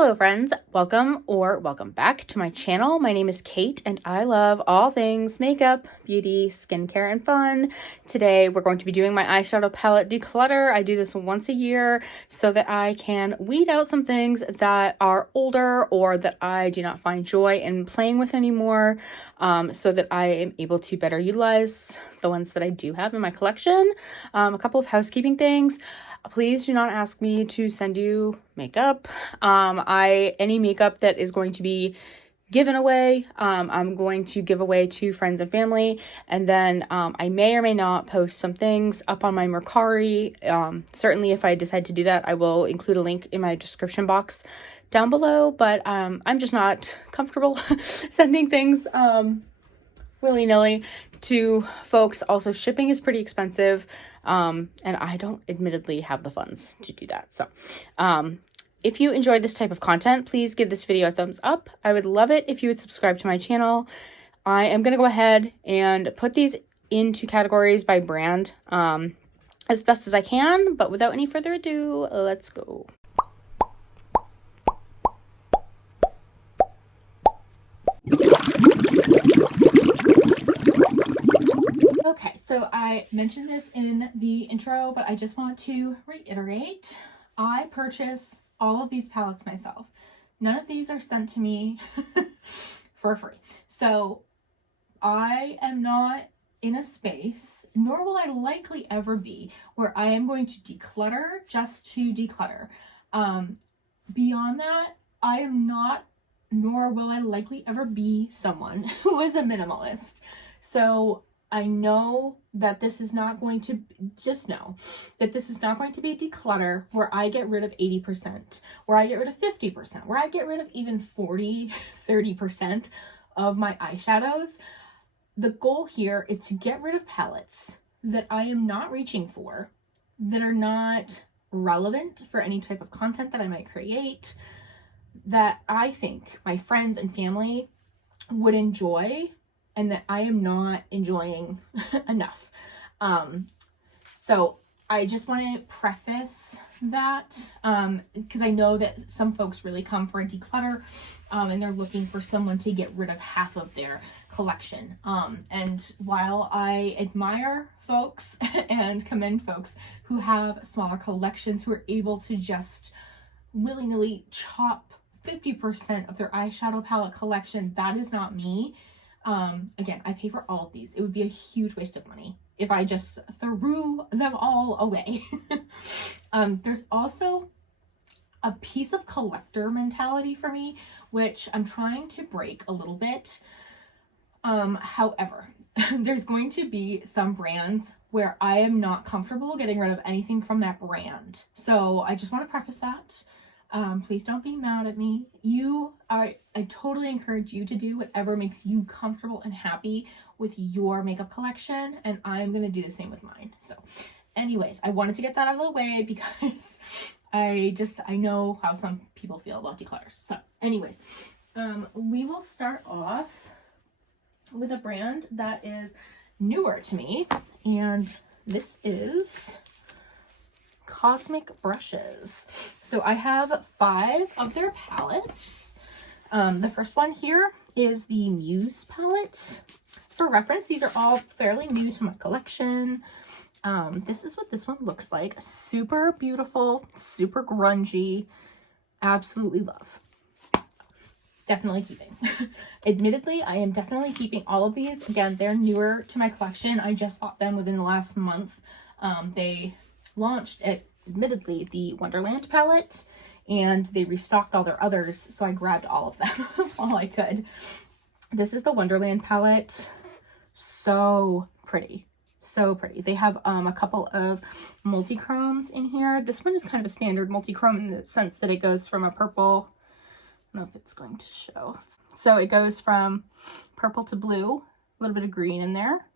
Hello friends, welcome back to my channel. My name is Kate and I love all things makeup, beauty, skincare, and fun. Today we're going to be doing my eyeshadow palette declutter. I do this once a year so that I can weed out some things that are older or that I do not find joy in playing with anymore, so that I am able to better utilize the ones that I do have in my collection. A couple of housekeeping things. Please do not ask me to send you makeup. Any makeup that is going to be given away, I'm going to give away to friends and family, and then I may or may not post some things up on my Mercari. Certainly if I decide to do that, I will include a link in my description box down below, but I'm just not comfortable sending things willy-nilly to folks. Also, shipping is pretty expensive, and I don't admittedly have the funds to do that. So if you enjoy this type of content, please give this video a thumbs up. I would love it if you would subscribe to my channel. I am going to go ahead and put these into categories by brand as best as I can, but without any further ado, let's go. Okay, so I mentioned this in the intro, but I just want to reiterate. I purchase all of these palettes myself. None of these are sent to me for free. So I am not in a space, nor will I likely ever be, where I am going to declutter just to declutter. Beyond that, I am not, nor will I likely ever be someone who is a minimalist. So I know that this is not going to, just know that this is not going to be a declutter where I get rid of 80%, where I get rid of 50%, where I get rid of even 40, 30% of my eyeshadows. The goal here is to get rid of palettes that I am not reaching for, that are not relevant for any type of content that I might create, that I think my friends and family would enjoy, and that I am not enjoying enough. So I just want to preface that, because I know that some folks really come for a declutter, and they're looking for someone to get rid of half of their collection. And while I admire folks and commend folks who have smaller collections, who are able to just willy-nilly chop 50% of their eyeshadow palette collection, that is not me. Again, I pay for all of these. It would be a huge waste of money if I just threw them all away. There's also a piece of collector mentality for me, which I'm trying to break a little bit. However, there's going to be some brands where I am not comfortable getting rid of anything from that brand. So I just want to preface that. Please don't be mad at me. I totally encourage you to do whatever makes you comfortable and happy with your makeup collection, and I'm gonna do the same with mine. So anyways, I wanted to get that out of the way because I know how some people feel about declutters. So anyways, we will start off with a brand that is newer to me, and this is Cosmic Brushes. So I have 5 of their palettes. The first one here is the Muse palette. For reference, these are all fairly new to my collection. This is what this one looks like. Super beautiful, super grungy. Absolutely love. Definitely keeping. Admittedly, I am definitely keeping all of these. Again, they're newer to my collection. I just bought them within the last month. They launched at, admittedly, the Wonderland palette, and they restocked all their others, so I grabbed all of them while I could. This is the Wonderland palette. So pretty. So pretty. They have a couple of multi-chromes in here. This one is kind of a standard multi-chrome in the sense that it goes from a purple, I don't know if it's going to show. So it goes from purple to blue, a little bit of green in there.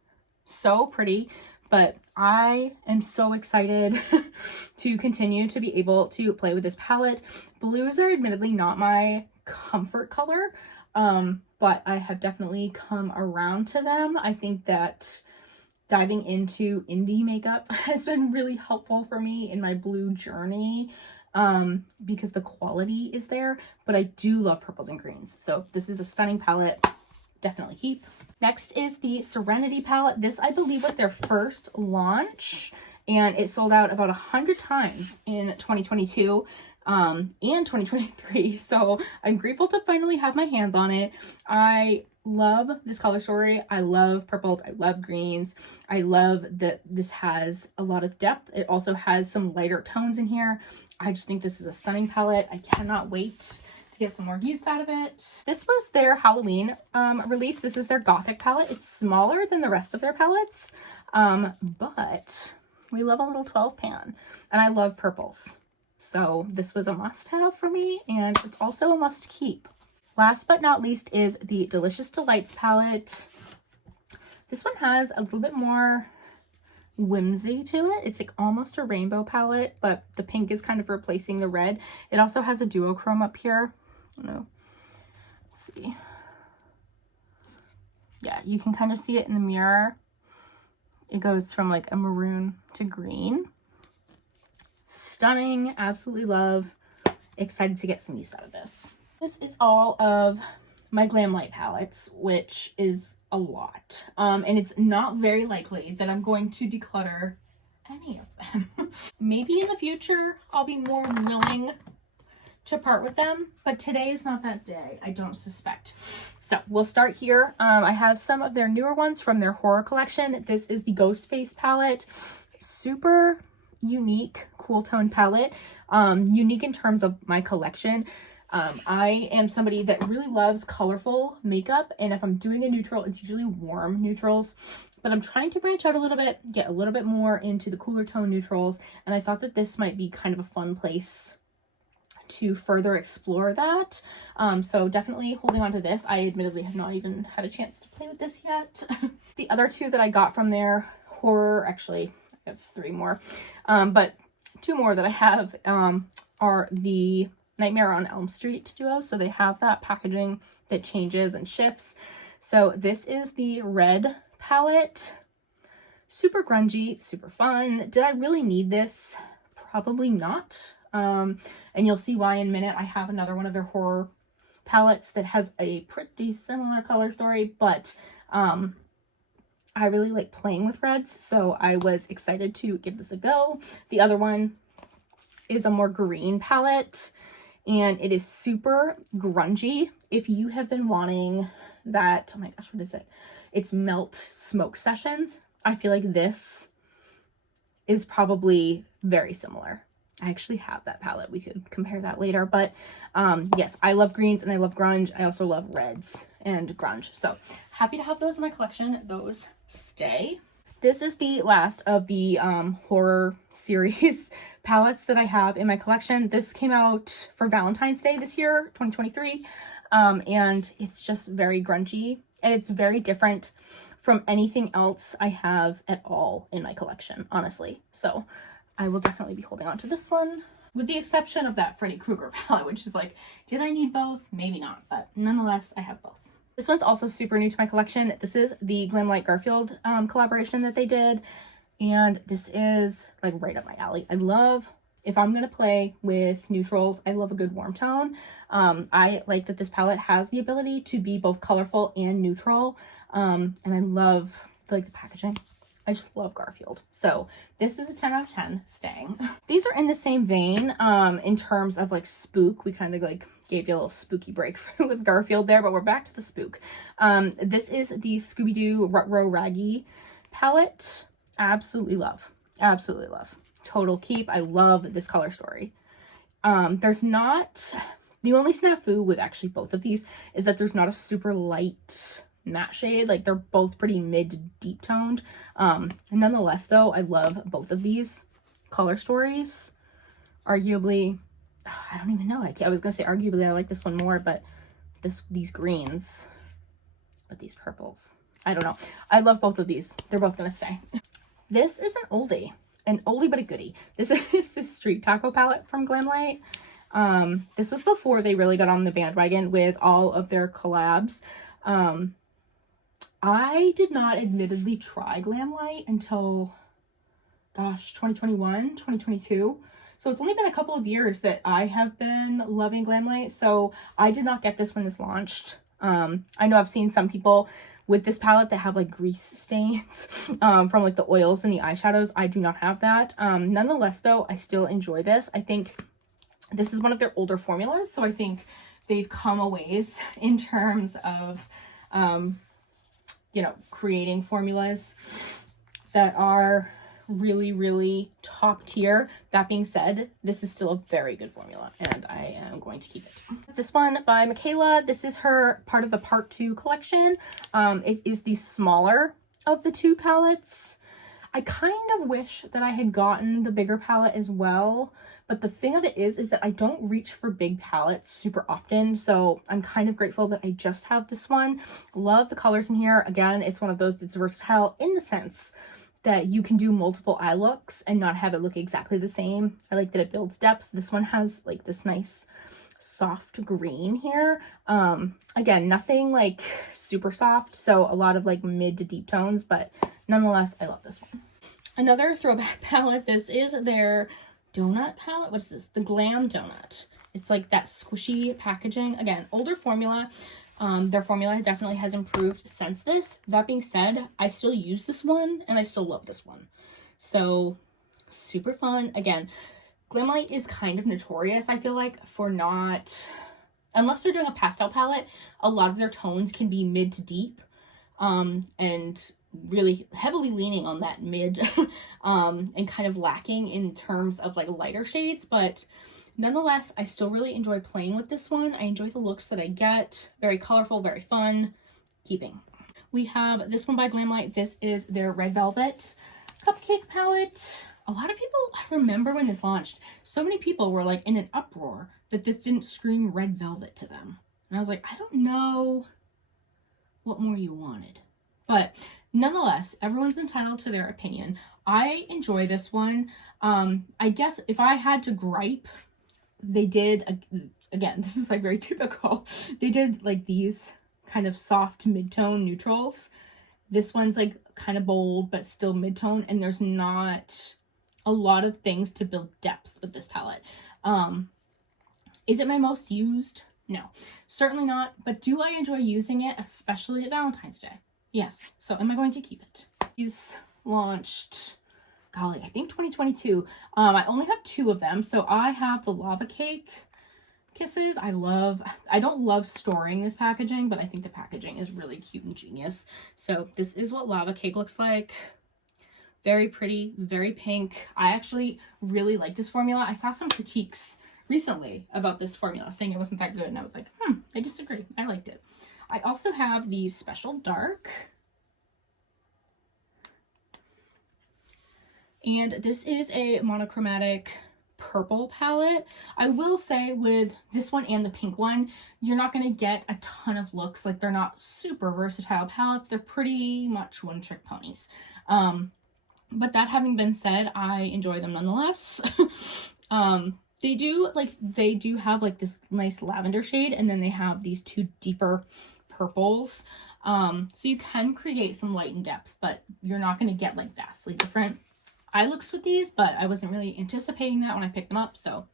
So pretty. But I am so excited to continue to be able to play with this palette. Blues are admittedly not my comfort color, but I have definitely come around to them. I think that diving into indie makeup has been really helpful for me in my blue journey. because the quality is there, but I do love purples and greens. So this is a stunning palette. Definitely keep. Next is the Serenity palette. This, I believe, was their first launch, and it sold out about 100 times in 2022 and 2023. So I'm grateful to finally have my hands on it. I love this color story. I love purples. I love greens. I love that this has a lot of depth. It also has some lighter tones in here. I just think this is a stunning palette. I cannot wait to get some more use out of it. This was their Halloween release. This is their Gothic palette. It's smaller than the rest of their palettes, but we love a little 12 pan, and I love purples. So this was a must-have for me, and it's also a must-keep. Last but not least is the Delicious Delights palette. This one has a little bit more whimsy to it. It's like almost a rainbow palette, but the pink is kind of replacing the red. It also has a duochrome up here. No, let's see. Yeah, you can kind of see it in the mirror. It goes from like a maroon to green. Stunning. Absolutely love. Excited to get some use out of this. This is all of my Glamlite palettes, which is a lot. And it's not very likely that I'm going to declutter any of them. Maybe in the future I'll be more willing to part with them, but today is not that day, I don't suspect. So we'll start here. I have some of their newer ones from their horror collection. This is the Ghost Face palette. Super unique, cool tone palette. Unique in terms of my collection. I am somebody that really loves colorful makeup, and if I'm doing a neutral, it's usually warm neutrals, but I'm trying to branch out a little bit, get a little bit more into the cooler tone neutrals, and I thought that this might be kind of a fun place to further explore that. So definitely holding on to this. I admittedly have not even had a chance to play with this yet. The other two that I got from their horror, actually I have three more, but two more that I have are the Nightmare on Elm Street duo. So they have that packaging that changes and shifts. So this is the red palette. Super grungy, super fun. Did I really need this? Probably not. And you'll see why in a minute. I have another one of their horror palettes that has a pretty similar color story, but I really like playing with reds, so I was excited to give this a go. The other one is a more green palette, and it is super grungy. If you have been wanting that, oh my gosh, what is it? It's Melt Smoke Sessions. I feel like this is probably very similar. I actually have that palette. We could compare that later. But yes, I love greens and I love grunge. I also love reds and grunge. So happy to have those in my collection. Those stay. This is the last of the horror series palettes that I have in my collection. This came out for Valentine's Day this year, 2023. And it's just very grungy. And it's very different from anything else I have at all in my collection, honestly. So I will definitely be holding on to this one, with the exception of that Freddy Krueger palette, which is like, did I need both? Maybe not, but nonetheless, I have both. This one's also super new to my collection. This is the Glamlite Garfield collaboration that they did, and this is like right up my alley. I love, if I'm going to play with neutrals, I love a good warm tone. I like that this palette has the ability to be both colorful and neutral, and I love like the packaging. I just love Garfield. So this is a 10 out of 10 staying. These are in the same vein in terms of like spook. We kind of like gave you a little spooky break with Garfield there, but we're back to the spook. This is the Scooby-Doo Rut-Row Raggy palette. Absolutely love. Absolutely love. Total keep. I love this color story. There's not, the only snafu with actually both of these is that there's not a super light matte shade. Like they're both pretty mid to deep toned. Nonetheless though, I love both of these color stories. Arguably, I don't even know, I was gonna say arguably I like this one more, but these greens, but these purples, I don't know. I love both of these. They're both gonna stay. This is an oldie but a goodie. This is the Street Taco palette from Glamlite. This was before they really got on the bandwagon with all of their collabs. I did not admittedly try Glamlite until, gosh, 2021, 2022. So it's only been a couple of years that I have been loving Glamlite. So I did not get this when this launched. I know I've seen some people with this palette that have like grease stains from like the oils and the eyeshadows. I do not have that. Nonetheless though, I still enjoy this. I think this is one of their older formulas, so I think they've come a ways in terms of you know, creating formulas that are really, really top tier. That being said, this is still a very good formula and I am going to keep it. This one by Michaela, this is her part of the part 2 collection. It is the smaller of the 2 palettes. I kind of wish that I had gotten the bigger palette as well, but the thing of it is that I don't reach for big palettes super often, so I'm kind of grateful that I just have this one. Love the colors in here. Again, it's one of those that's versatile in the sense that you can do multiple eye looks and not have it look exactly the same. I like that it builds depth. This one has like this nice soft green here. Again, nothing like super soft, so a lot of like mid to deep tones, but nonetheless, I love this one. Another throwback palette. This is their donut palette. What's this? The Glam Donut. It's like that squishy packaging. Again, older formula. Their formula definitely has improved since this. That being said, I still use this one and I still love this one. So super fun. Again, Glamlite is kind of notorious, I feel like, for not, unless they're doing a pastel palette, a lot of their tones can be mid to deep, and really heavily leaning on that mid, and kind of lacking in terms of like lighter shades. But nonetheless, I still really enjoy playing with this one. I enjoy the looks that I get. Very colorful, very fun. Keeping. We have this one by Glamlite. This is their Red Velvet Cupcake palette. A lot of people, I remember when this launched, so many people were like in an uproar that this didn't scream red velvet to them. And I was like, I don't know what more you wanted. But nonetheless, everyone's entitled to their opinion. I enjoy this one. I guess if I had to gripe, they did, again, this is like very typical, they did like these kind of soft mid-tone neutrals. This one's like kind of bold but still mid-tone, and there's not a lot of things to build depth with this palette. Is it my most used? No, certainly not. But do I enjoy using it, especially at Valentine's Day? Yes. So am I going to keep it? These launched, golly, I think 2022. I only have 2 of them. So I have the Lava Cake Kisses. I don't love storing this packaging, but I think the packaging is really cute and genius. So this is what Lava Cake looks like. Very pretty, very pink. I actually really like this formula. I saw some critiques recently about this formula saying it wasn't that good, and I was like, I disagree. I liked it. I also have the Special Dark. And this is a monochromatic purple palette. I will say with this one and the pink one, you're not going to get a ton of looks. Like, they're not super versatile palettes. They're pretty much one-trick ponies. But that having been said, I enjoy them nonetheless. They do have like this nice lavender shade, and then they have these 2 deeper purples. So you can create some light and depth, but you're not going to get like vastly different eye looks with these, but I wasn't really anticipating that when I picked them up, so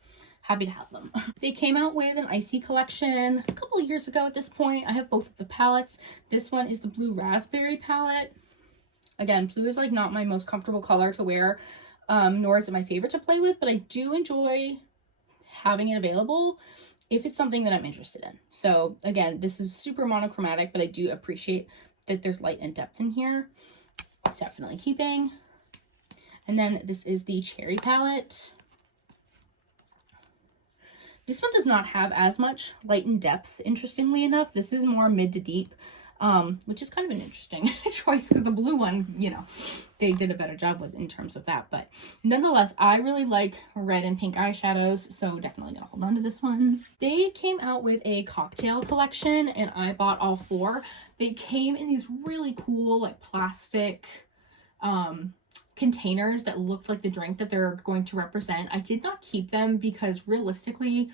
happy to have them. They came out with an Icy collection a couple of years ago at this point. I have both of the palettes. This one is the Blue Raspberry palette. Again, blue is like not my most comfortable color to wear, nor is it my favorite to play with, but I do enjoy having it available if it's something that I'm interested in. So again, this is super monochromatic, but I do appreciate that there's light and depth in here. It's definitely keeping. And then this is the Cherry palette. This one does not have as much light and depth, interestingly enough. This is more mid to deep, which is kind of an interesting choice because the blue one, you know, they did a better job with in terms of that. But nonetheless, I really like red and pink eyeshadows, so definitely gonna hold on to this one. They came out with a cocktail collection and I bought all 4. They came in these really cool like plastic containers that looked like the drink that they're going to represent. I did not keep them because realistically,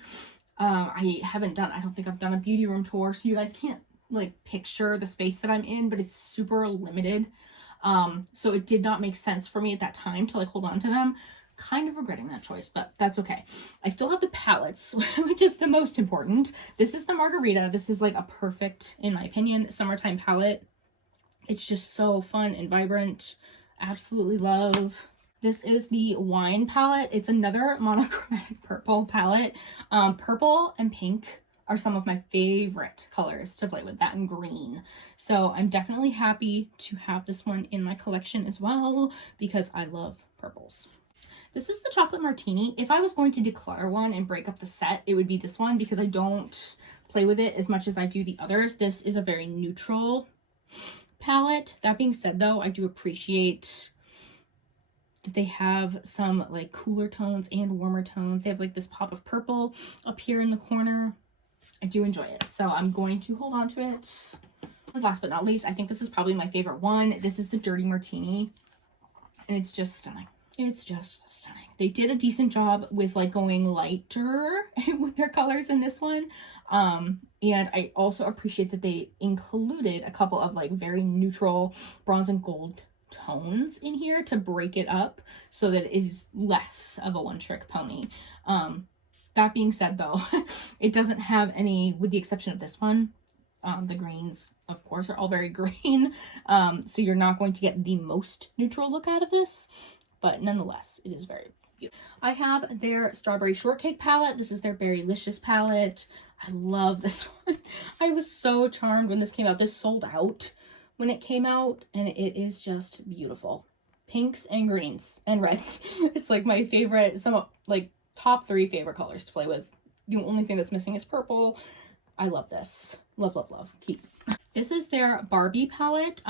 I don't think I've done a beauty room tour, so you guys can't like picture the space that I'm in, but it's super limited. So it did not make sense for me at that time to like hold on to them. Kind of regretting that choice, but that's okay. I still have the palettes, which is the most important. This is the Margarita. This is like a perfect, in my opinion, summertime palette. It's just so fun and vibrant. Absolutely love. This is the Wine palette. It's another monochromatic purple palette. Purple and pink are some of my favorite colors to play with, that and green. So I'm definitely happy to have this one in my collection as well because I love purples. This is the Chocolate Martini. If I was going to declutter one and break up the set, it would be this one because I don't play with it as much as I do the others. This is a very neutral palette. That being said though, I do appreciate that they have some like cooler tones and warmer tones. They have like this pop of purple up here in the corner. I do enjoy it. So I'm going to hold on to it. Last but not least, I think this is probably my favorite one. This is the Dirty Martini. And it's just stunning. It's just stunning. They did a decent job with like going lighter with their colors in this one. And I also appreciate that they included a couple of like very neutral bronze and gold tones in here to break it up so that it is less of a one-trick pony. That being said though, it doesn't have any, with the exception of this one, the greens of course are all very green. So you're not going to get the most neutral look out of this. But nonetheless, it is very beautiful. I have their Strawberry Shortcake palette. This is their Berrylicious palette. I love this one. I was so charmed when this came out. This sold out when it came out, and it is just beautiful. Pinks and greens and reds. It's like my favorite, some like top 3 favorite colors to play with. The only thing that's missing is purple. I love this. Love, love, love. Keep. This is their Barbie palette.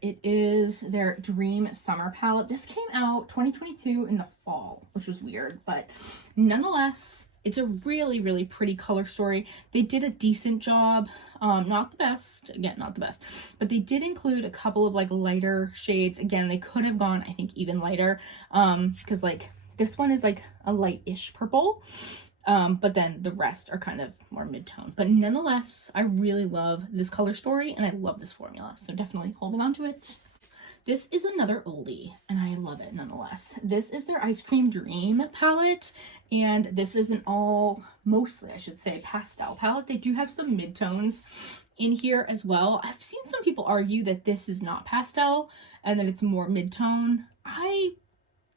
It is their Dream Summer palette. This came out 2022 in the fall, which was weird, but nonetheless, it's a really, really pretty color story. They did a decent job. Not the best, again, not the best, but they did include a couple of like lighter shades. Again, they could have gone, I think, even lighter, because like this one is like a light-ish purple. But then the rest are kind of more mid-tone. But nonetheless, I really love this color story and I love this formula. So definitely holding on to it. This is another oldie and I love it nonetheless. This is their Ice Cream Dream palette. And this is an all, mostly I should say, pastel palette. They do have some mid-tones in here as well. I've seen some people argue that this is not pastel and that it's more mid-tone. I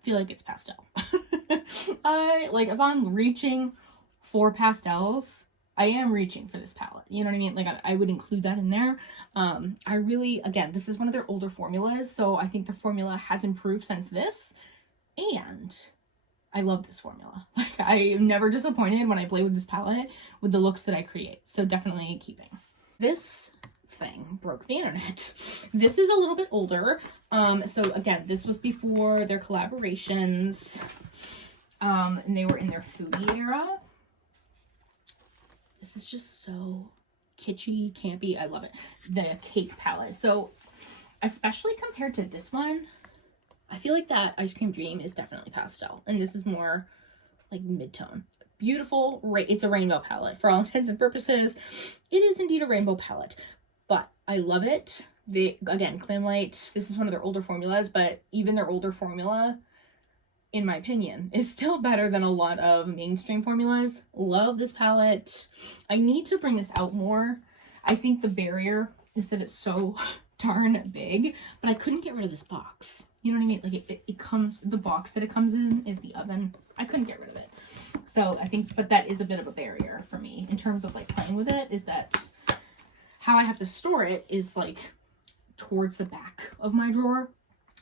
feel like it's pastel. I like, if I'm reaching for pastels, I am reaching for this palette. You know what I mean? Like I would include that in there. I really, again, this is one of their older formulas, so I think the formula has improved since this, and I love this formula. Like I am never disappointed when I play with this palette with the looks that I create. So definitely keeping. This thing broke the internet. This is a little bit older. So again, this was before their collaborations. And they were in their foodie era. This is just so kitschy, campy. I love it. The Cake palette. So especially compared to this one, I feel like that Ice Cream Dream is definitely pastel. And this is more like mid-tone. Beautiful. It's a rainbow palette. For all intents and purposes, it is indeed a rainbow palette. But I love it. Again, Glamlite, this is one of their older formulas, but even their older formula, in my opinion, is still better than a lot of mainstream formulas. Love this palette. I need to bring this out more. I think the barrier is that it's so darn big, but I couldn't get rid of this box. You know what I mean? Like it comes, the box that it comes in is the oven. I couldn't get rid of it. So I think, but that is a bit of a barrier for me in terms of like playing with it, is that how I have to store it is like towards the back of my drawer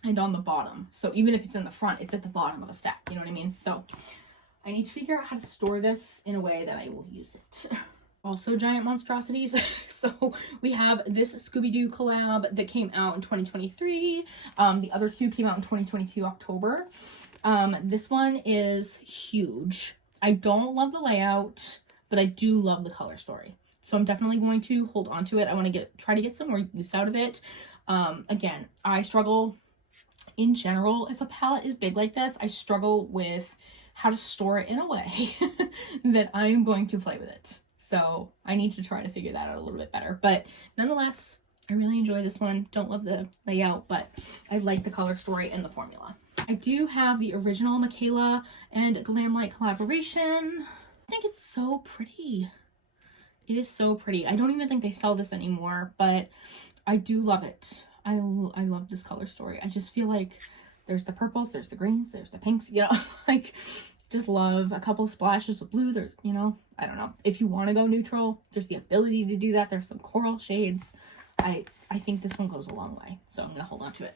and on the bottom. So even if it's in the front, it's at the bottom of a stack. You know what I mean? So I need to figure out how to store this in a way that I will use it. Also giant monstrosities. So we have this Scooby-Doo collab that came out in 2023. The other two came out in 2022 October. This one is huge. I don't love the layout, but I do love the color story. So I'm definitely going to hold on to it. I want to try to get some more use out of it. Again, I struggle in general, if a palette is big like this, I struggle with how to store it in a way that I am going to play with it. So I need to try to figure that out a little bit better. But nonetheless, I really enjoy this one. Don't love the layout, but I like the color story and the formula. I do have the original Michaela and Glamlite collaboration. I think it's so pretty. It is so pretty. I don't even think they sell this anymore, but I do love it. I love this color story. I just feel like there's the purples, there's the greens, there's the pinks, you know, like just love a couple splashes of blue. There's, you know, I don't know. If you want to go neutral, there's the ability to do that. There's some coral shades. I think this one goes a long way, so I'm going to hold on to it.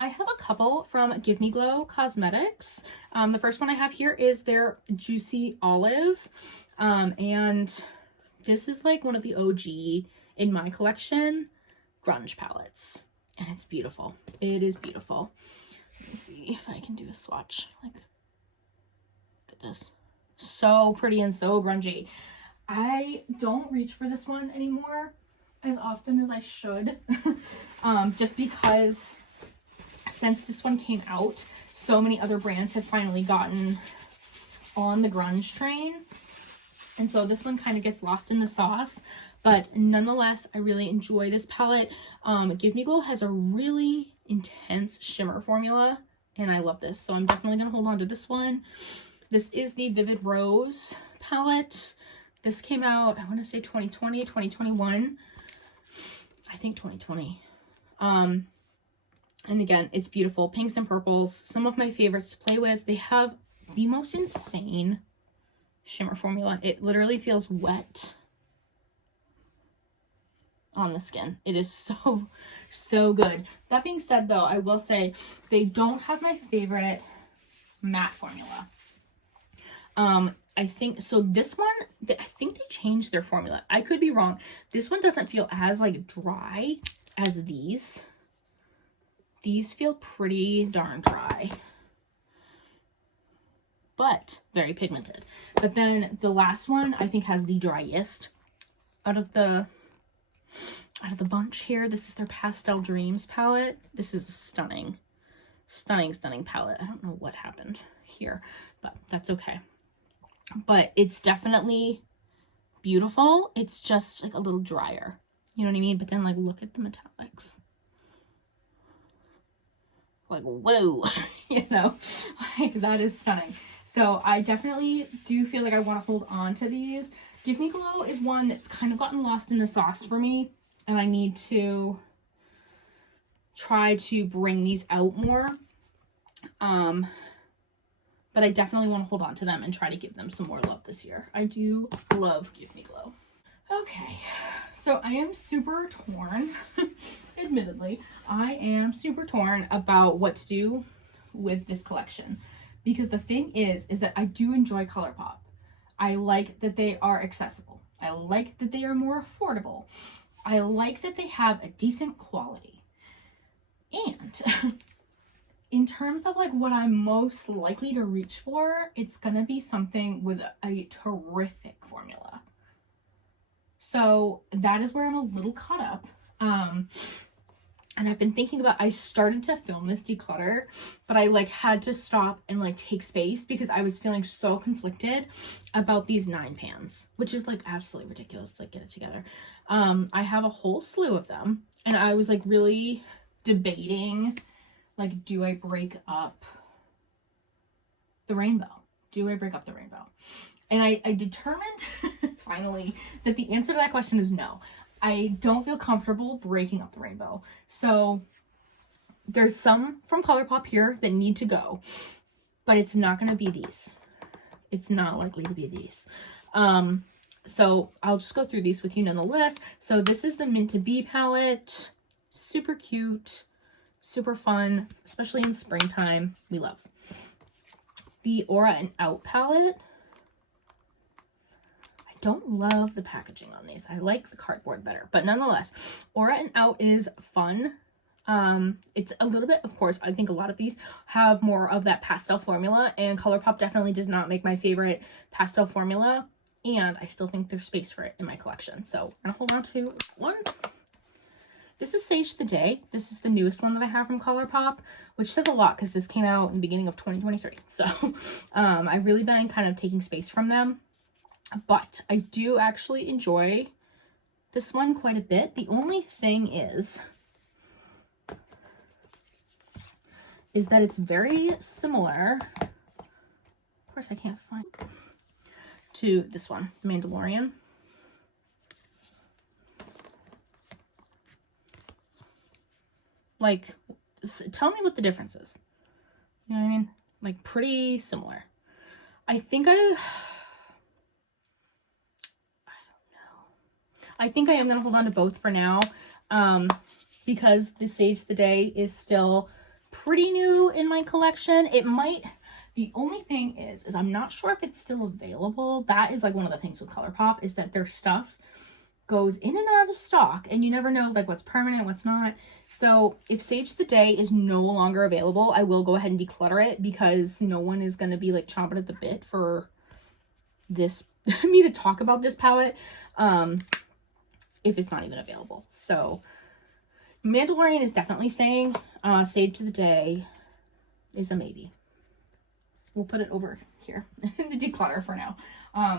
I have a couple from Give Me Glow Cosmetics. The first one I have here is their Juicy Olive. And this is like one of the OG in my collection grunge palettes. And it's beautiful. It is beautiful. Let me see if I can do a swatch. Like, look at this. So pretty and so grungy. I don't reach for this one anymore as often as I should. Just because since this one came out, so many other brands have finally gotten on the grunge train. And so this one kind of gets lost in the sauce. But nonetheless, I really enjoy this palette. Give Me Glow has a really intense shimmer formula, and I love this. So I'm definitely going to hold on to this one. This is the Vivid Rose palette. This came out, I want to say 2020, 2021. I think 2020. And again, it's beautiful. Pinks and purples. Some of my favorites to play with. They have the most insane shimmer formula. It literally feels wet on the skin. It is so good. That being said, though, I will say they don't have my favorite matte formula. I think so. This one, I think they changed their formula. I could be wrong. This one doesn't feel as like dry as these. These feel pretty darn dry, but very pigmented. But then the last one I think has the driest out of the bunch here. This is their Pastel Dreams palette. This is a stunning palette. I don't know what happened here, but that's okay. But it's definitely beautiful. It's just like a little drier. You know what I mean? But then like look at the metallics. Like, whoa, you know, like that is stunning. So I definitely do feel like I want to hold on to these. Give Me Glow is one that's kind of gotten lost in the sauce for me, and I need to try to bring these out more. But I definitely want to hold on to them and try to give them some more love this year. I do love Give Me Glow. Okay, so I am super torn. Admittedly, I am super torn about what to do with this collection, because the thing is that I do enjoy ColourPop. I like that they are accessible. I like that they are more affordable. I like that they have a decent quality. And in terms of like what I'm most likely to reach for, it's gonna be something with a terrific formula. So that is where I'm a little caught up. And I've been thinking about, I started to film this declutter, but I like had to stop and like take space because I was feeling so conflicted about these 9 pans, which is like absolutely ridiculous. Like, get it together. I have a whole slew of them, and I was like really debating, like, do I break up the rainbow? Do I break up the rainbow? And I determined finally that the answer to that question is no. I don't feel comfortable breaking up the rainbow. So there's some from ColourPop here that need to go, but it's not going to be these. It's not likely to be these. So I'll just go through these with you nonetheless. So this is the Mint to Be palette. Super cute, super fun, especially in springtime. We love. The Aura and Out palette. Don't love the packaging on these. I like the cardboard better, but nonetheless, Aura and Out is fun. It's a little bit, of course, I think a lot of these have more of that pastel formula, and ColourPop definitely does not make my favorite pastel formula, and I still think there's space for it in my collection. So I'm gonna hold on to one. This is Sage the Day. This is the newest one that I have from ColourPop, which says a lot because this came out in the beginning of 2023. So I've really been kind of taking space from them. But I do actually enjoy this one quite a bit. The only thing is is that it's very similar. Of course, I can't find to this one, The Mandalorian. Like, tell me what the difference is. You know what I mean? Like, pretty similar. I think I don't know. I think I am going to hold on to both for now. Because the Sage the Day is still pretty new in my collection. It might, the only thing is I'm not sure if it's still available. That is like one of the things with ColourPop, is that their stuff goes in and out of stock and you never know like what's permanent, what's not. So if Sage the Day is no longer available, I will go ahead and declutter it, because no one is going to be like chomping at the bit for this me to talk about this palette if it's not even available. So Mandalorian is definitely staying. Sage the Day is a maybe. We'll put it over here in the declutter for now,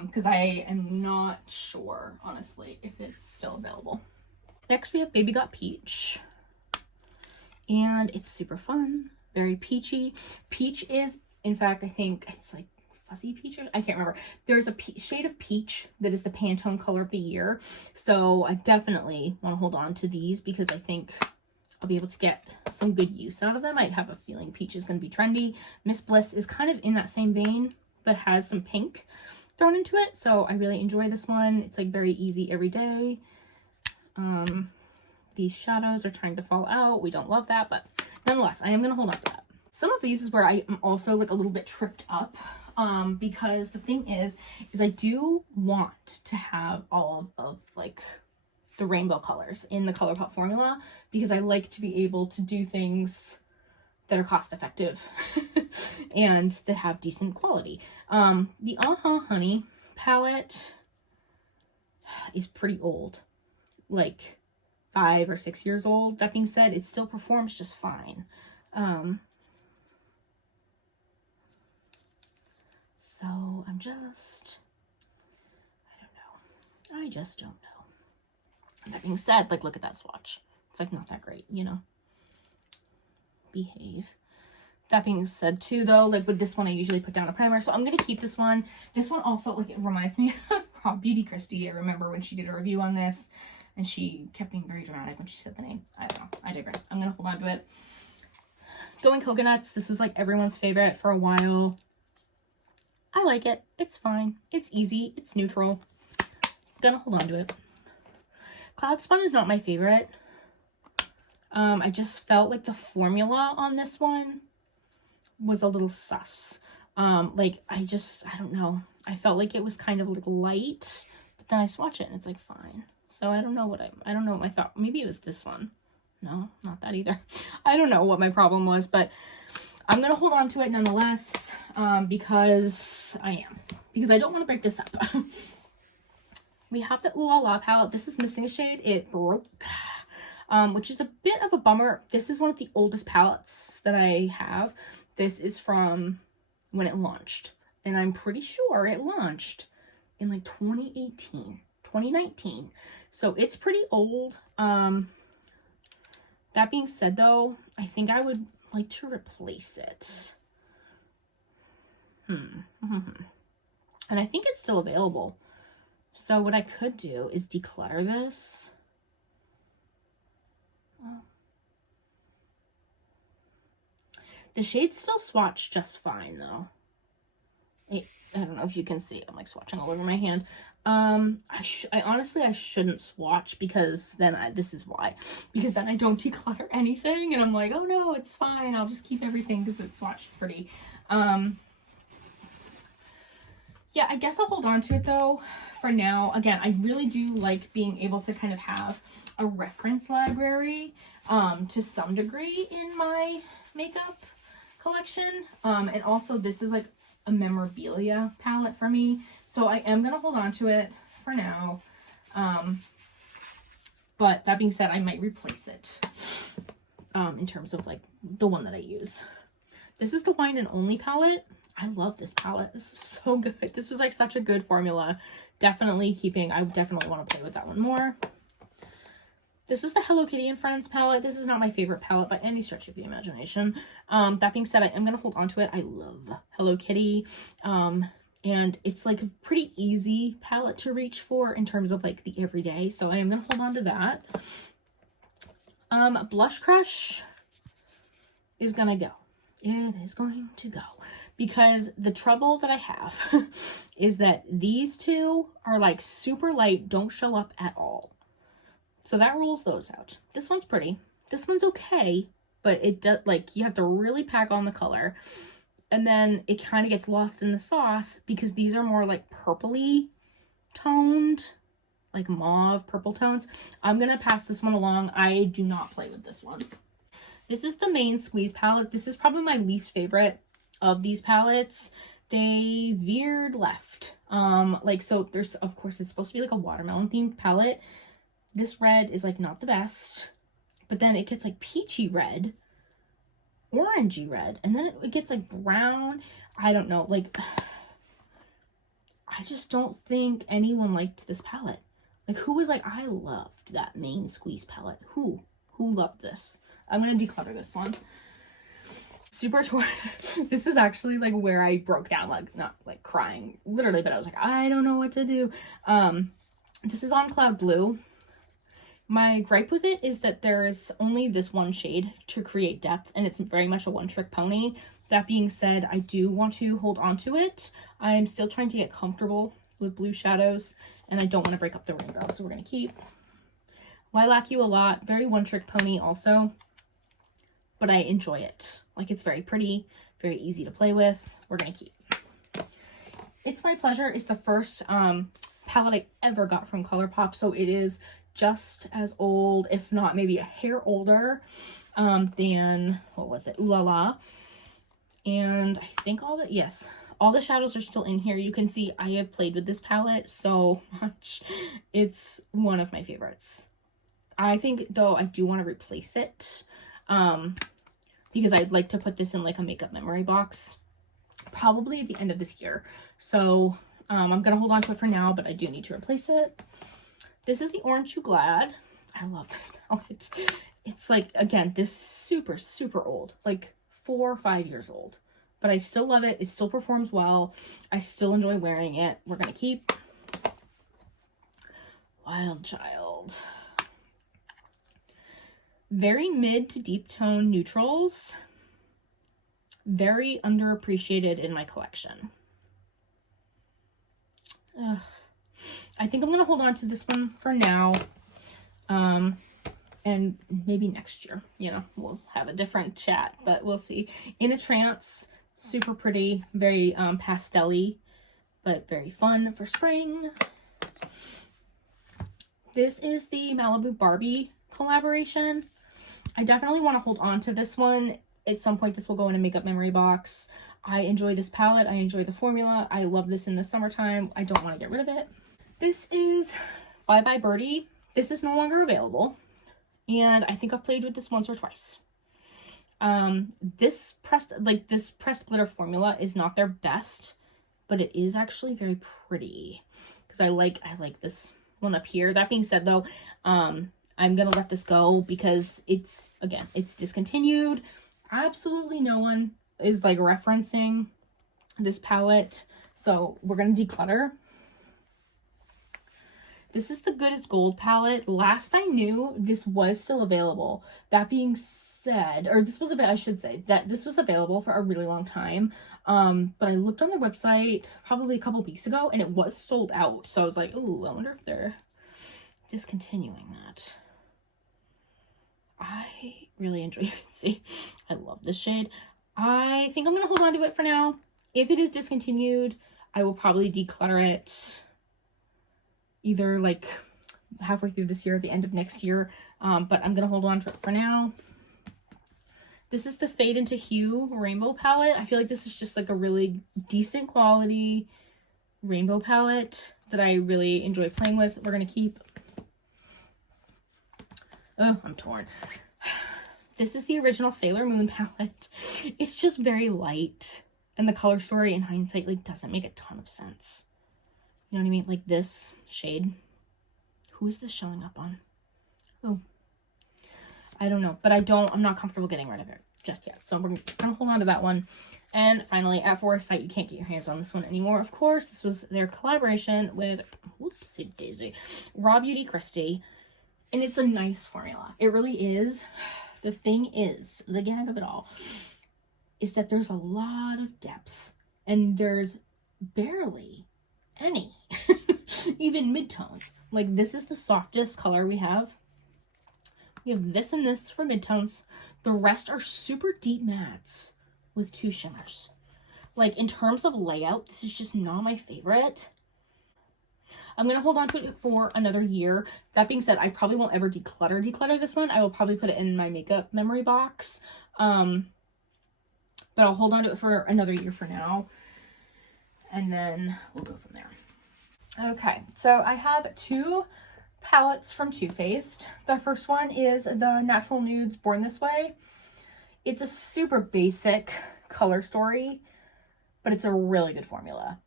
because I am not sure, honestly, if it's still available. Next, we have Baby Got Peach. And it's super fun. Very peachy. Peach is, in fact, I think it's like fuzzy peach. I can't remember. There's a shade of peach that is the Pantone color of the year. So I definitely want to hold on to these, because I think I'll be able to get some good use out of them. I have a feeling peach is going to be trendy. Miss Bliss is kind of in that same vein, but has some pink thrown into it. So I really enjoy this one. It's like very easy every day. These shadows are trying to fall out. We don't love that, but nonetheless, I am going to hold on to that. Some of these is where I am also like a little bit tripped up, because the thing is I do want to have all of like the rainbow colors in the ColourPop formula, because I like to be able to do things that are cost effective and that have decent quality. The Honey palette is pretty old, like 5 or 6 years old. That being said, it still performs just fine. So I'm just, I just don't know. That being said, like, look at that swatch. It's like not that great, you know. Behave. That being said too, though, like with this one, I usually put down a primer, so I'm gonna keep this one. This one also, like, it reminds me of Beauty Christie. I remember when she did a review on this, and she kept being very dramatic when she said the name. I don't know. I digress. I'm gonna hold on to it. Going Coconuts. This was like everyone's favorite for a while. I like it. It's fine. It's easy. It's neutral. Gonna hold on to it. Cloud Spun is not my favorite. I just felt like the formula on this one was a little sus. Like, I don't know. I felt like it was kind of like light, but then I swatch it and it's like fine. So I don't know what I don't know what my thought. Maybe it was this one. No, not that either. I don't know what my problem was, but I'm gonna hold on to it nonetheless, because I don't want to break this up. We have the Ooh La La palette. This is missing a shade. It broke, which is a bit of a bummer. This is one of the oldest palettes that I have. This is from when it launched, and I'm pretty sure it launched in like 2018, 2019. So it's pretty old. That being said, though, I think I would like to replace it. And I think it's still available. So what I could do is declutter this. The shades still swatch just fine, though. I don't know if you can see. I'm like swatching all over my hand. I honestly, I shouldn't swatch, because then this is why. Because then I don't declutter anything, and I'm like, oh no, it's fine. I'll just keep everything because it's swatched pretty. Yeah, I guess I'll hold on to it though for now. Again, I really do like being able to kind of have a reference library to some degree in my makeup collection. And also this is like a memorabilia palette for me, so I am gonna hold on to it for now. But that being said, I might replace it in terms of like the one that I use. This is the Wine and Only palette. I love this palette. This is so good. This was like such a good formula. Definitely keeping, I definitely want to play with that one more. This is the Hello Kitty and Friends palette. This is not my favorite palette by any stretch of the imagination. That being said, I am going to hold on to it. I love Hello Kitty. And it's like a pretty easy palette to reach for in terms of like the everyday. So I am going to hold on to that. Blush Crush is going to go. It is going to go. Because the trouble that I have is that these two are like super light, don't show up at all. So that rules those out. This one's pretty. This one's okay, but it does, like, you have to really pack on the color. And then it kind of gets lost in the sauce because these are more like purpley toned, like mauve purple tones. I'm going to pass this one along. I do not play with this one. This is the main Squeeze palette. This is probably my least favorite of these palettes. They veered left. Like, so there's, of course, it's supposed to be like a watermelon themed palette. This red is like not the best, but then it gets like peachy red, orangey red, and then it gets like brown. I don't know, like, I just don't think anyone liked this palette. Like, who was like, I loved that main Squeeze palette? Who loved this? I'm gonna declutter this one. Super torn. This is actually like where I broke down, like, not like crying literally, but I was like, I don't know what to do. This is on Cloud Blue. My gripe with it is that there's only this one shade to create depth, and it's very much a one-trick pony. That being said, I do want to hold on to it. I'm still trying to get comfortable with blue shadows, and I don't want to break up the rainbow, so we're going to keep. Lilac You a Lot, very one-trick pony also, but I enjoy it. Like, it's very pretty, very easy to play with. We're going to keep. It's My Pleasure is the first palette I ever got from ColourPop, so it is just as old, if not maybe a hair older than, what was it, Ooh La La. And I think all the shadows are still in here. You can see I have played with this palette so much. It's one of my favorites. I think, though, I do want to replace it because I'd like to put this in like a makeup memory box probably at the end of this year. So I'm going to hold on to it for now, but I do need to replace it. This is the Orange You Glad. I love this palette. It's like, again, this super, super old, like 4 or 5 years old, but I still love it. It still performs well. I still enjoy wearing it. We're going to keep. Wild Child. Very mid to deep tone neutrals. Very underappreciated in my collection. Ugh. I think I'm going to hold on to this one for now. And maybe next year, you know, we'll have a different chat, but we'll see. In a Trance, super pretty, very pastel-y, but very fun for spring. This is the Malibu Barbie collaboration. I definitely want to hold on to this one. At some point, this will go in a makeup memory box. I enjoy this palette. I enjoy the formula. I love this in the summertime. I don't want to get rid of it. This is Bye Bye Birdie. This is no longer available, and I think I've played with this once or twice. This pressed glitter formula is not their best, but it is actually very pretty because I like this one up here. That being said, though, I'm gonna let this go because it's discontinued. Absolutely no one is like referencing this palette, so we're gonna declutter. This is the Good as Gold palette. Last I knew, this was still available. That being said, or this was I should say that this was available for a really long time. But I looked on their website probably a couple weeks ago and it was sold out. So I was like, ooh, I wonder if they're discontinuing that. I really enjoy it. See, I love this shade. I think I'm going to hold on to it for now. If it is discontinued, I will probably declutter it either like halfway through this year or the end of next year, but I'm gonna hold on to it for now. This is the Fade into Hue rainbow palette. I feel like this is just like a really decent quality rainbow palette that I really enjoy playing with. We're gonna keep. Oh, I'm torn. This is the original Sailor Moon palette. It's just very light, and the color story in hindsight like doesn't make a ton of sense. You know what I mean? Like this shade. Who is this showing up on? Oh, I don't know, but I'm not comfortable getting rid of it just yet. So we're gonna hold on to that one. And finally, at Foresight, you can't get your hands on this one anymore. Of course, this was their collaboration with, whoopsie daisy, Raw Beauty Christie. And it's a nice formula. It really is. The thing is, the gag of it all, is that there's a lot of depth. And there's barely any, even midtones. Like, this is the softest color we have. We have this and this for midtones. The rest are super deep mattes with 2 shimmers. Like, in terms of layout, this is just not my favorite. I'm going to hold on to it for another year. That being said, I probably won't ever declutter this one. I will probably put it in my makeup memory box. But I'll hold on to it for another year for now. And then we'll go from there. Okay, so I have 2 palettes from Too Faced. The first one is the Natural Nudes Born This Way. It's a super basic color story, but it's a really good formula.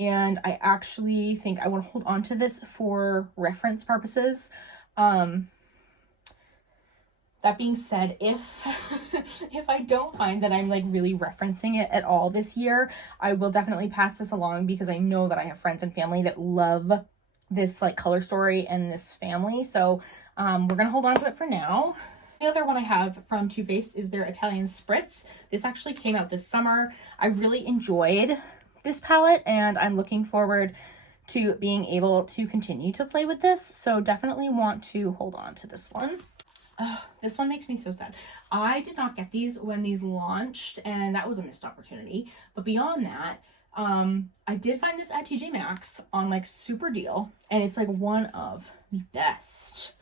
And I actually think I want to hold on to this for reference purposes. That being said, if I don't find that I'm like really referencing it at all this year, I will definitely pass this along, because I know that I have friends and family that love this like color story and this family. So we're gonna hold on to it for now. The other one I have from Too Faced is their Italian Spritz. This actually came out this summer. I really enjoyed this palette, and I'm looking forward to being able to continue to play with this. So definitely want to hold on to this one. This one makes me so sad. I did not get these when these launched, and that was a missed opportunity. But beyond that, I did find this at TJ Maxx on like super deal, and it's like one of the best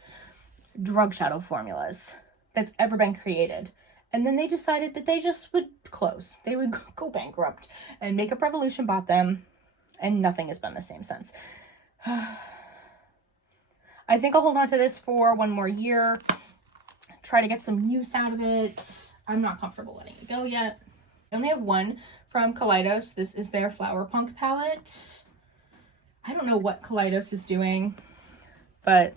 drug shadow formulas that's ever been created. And then they decided that they just would close. They would go bankrupt, and Makeup Revolution bought them, and nothing has been the same since. I think I'll hold on to this for one more year. Try to get some use out of it. I'm not comfortable letting it go yet. I only have one from Kidos. This is their Flower Punk palette. I don't know what Kidos is doing, but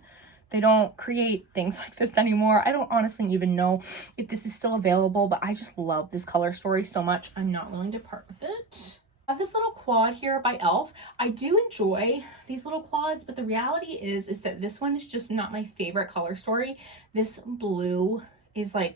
they don't create things like this anymore. I don't honestly even know if this is still available, but I just love this color story so much. I'm not willing to part with it. I have this little quad here by e.l.f. I do enjoy these little quads, but the reality is that this one is just not my favorite color story. This blue is like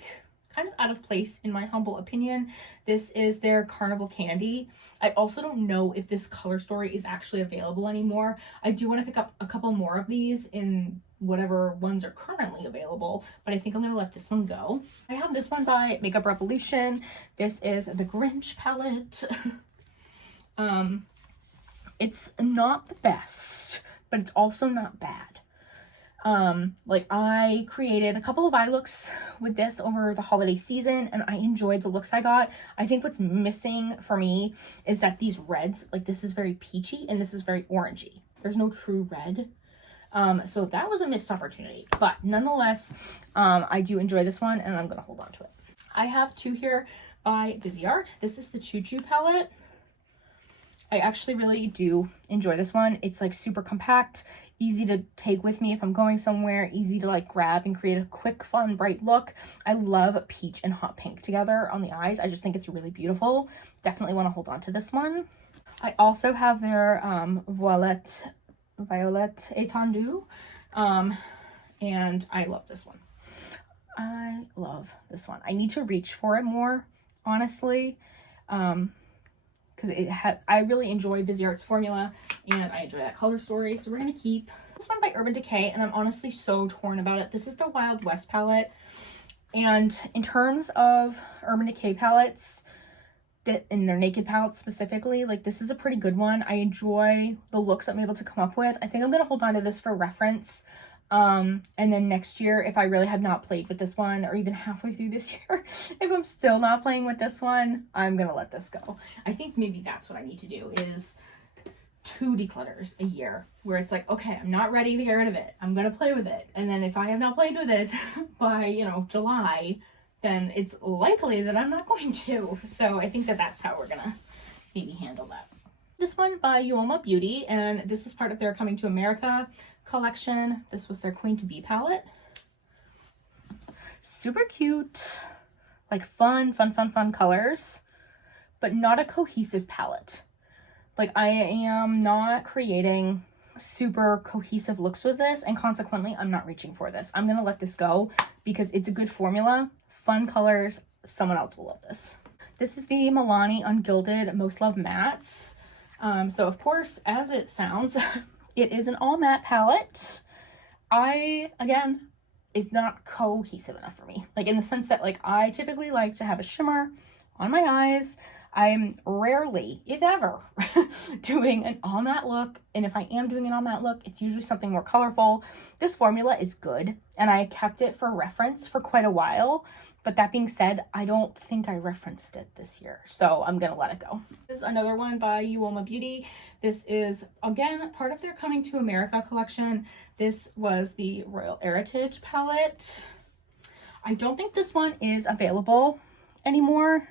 kind of out of place in my humble opinion. This is their Carnival Candy. I also don't know if this color story is actually available anymore. I do want to pick up a couple more of these in whatever ones are currently available, but I think I'm going to let this one go. I have this one by Makeup Revolution. This is the Grinch palette. It's not the best, but it's also not bad. Like, I created a couple of eye looks with this over the holiday season, and I enjoyed the looks I got. I think what's missing for me is that these reds, like this is very peachy and this is very orangey. There's no true red. So that was a missed opportunity, but nonetheless, I do enjoy this one, and I'm going to hold on to it. I have 2 here by Viseart. This is the Choo Choo palette. I actually really do enjoy this one. It's like super compact, easy to take with me if I'm going somewhere, easy to like grab and create a quick, fun, bright look. I love peach and hot pink together on the eyes. I just think it's really beautiful. Definitely want to hold on to this one. I also have their Violet Étendue, and I love this one. I love this one. I need to reach for it more, honestly. Because I really enjoy Viseart's formula, and I enjoy that color story, so we're going to keep this one by Urban Decay, and I'm honestly so torn about it. This is the Wild West palette, and in terms of Urban Decay palettes, that in their naked palettes specifically, like this is a pretty good one. I enjoy the looks I'm able to come up with. I think I'm going to hold on to this for reference. And then next year, if I really have not played with this one, or even halfway through this year, if I'm still not playing with this one, I'm gonna let this go. I think maybe that's what I need to do, is 2 declutters a year, where it's like, okay, I'm not ready to get rid of it. I'm gonna play with it. And then if I have not played with it by, you know, July, then it's likely that I'm not going to. So I think that that's how we're gonna maybe handle that. This one by Uoma Beauty, and this is part of their Coming to America collection. This was their Queen to Be palette. Super cute, like fun colors, but not a cohesive palette. Like, I am not creating super cohesive looks with this, and consequently, I'm not reaching for this. I'm gonna let this go because it's a good formula, fun colors, someone else will love this. This is the Milani Ungilded Most Loved Mattes. So of course, as it sounds, it is an all matte palette. Again, it's not cohesive enough for me. Like, in the sense that, like, I typically like to have a shimmer on my eyes. I'm rarely, if ever, doing an all matte look. And if I am doing an all matte look, it's usually something more colorful. This formula is good, and I kept it for reference for quite a while. But that being said, I don't think I referenced it this year, so I'm gonna let it go. This is another one by Huda Beauty. This is, again, part of their Coming to America collection. This was the Royal Heritage palette. I don't think this one is available anymore,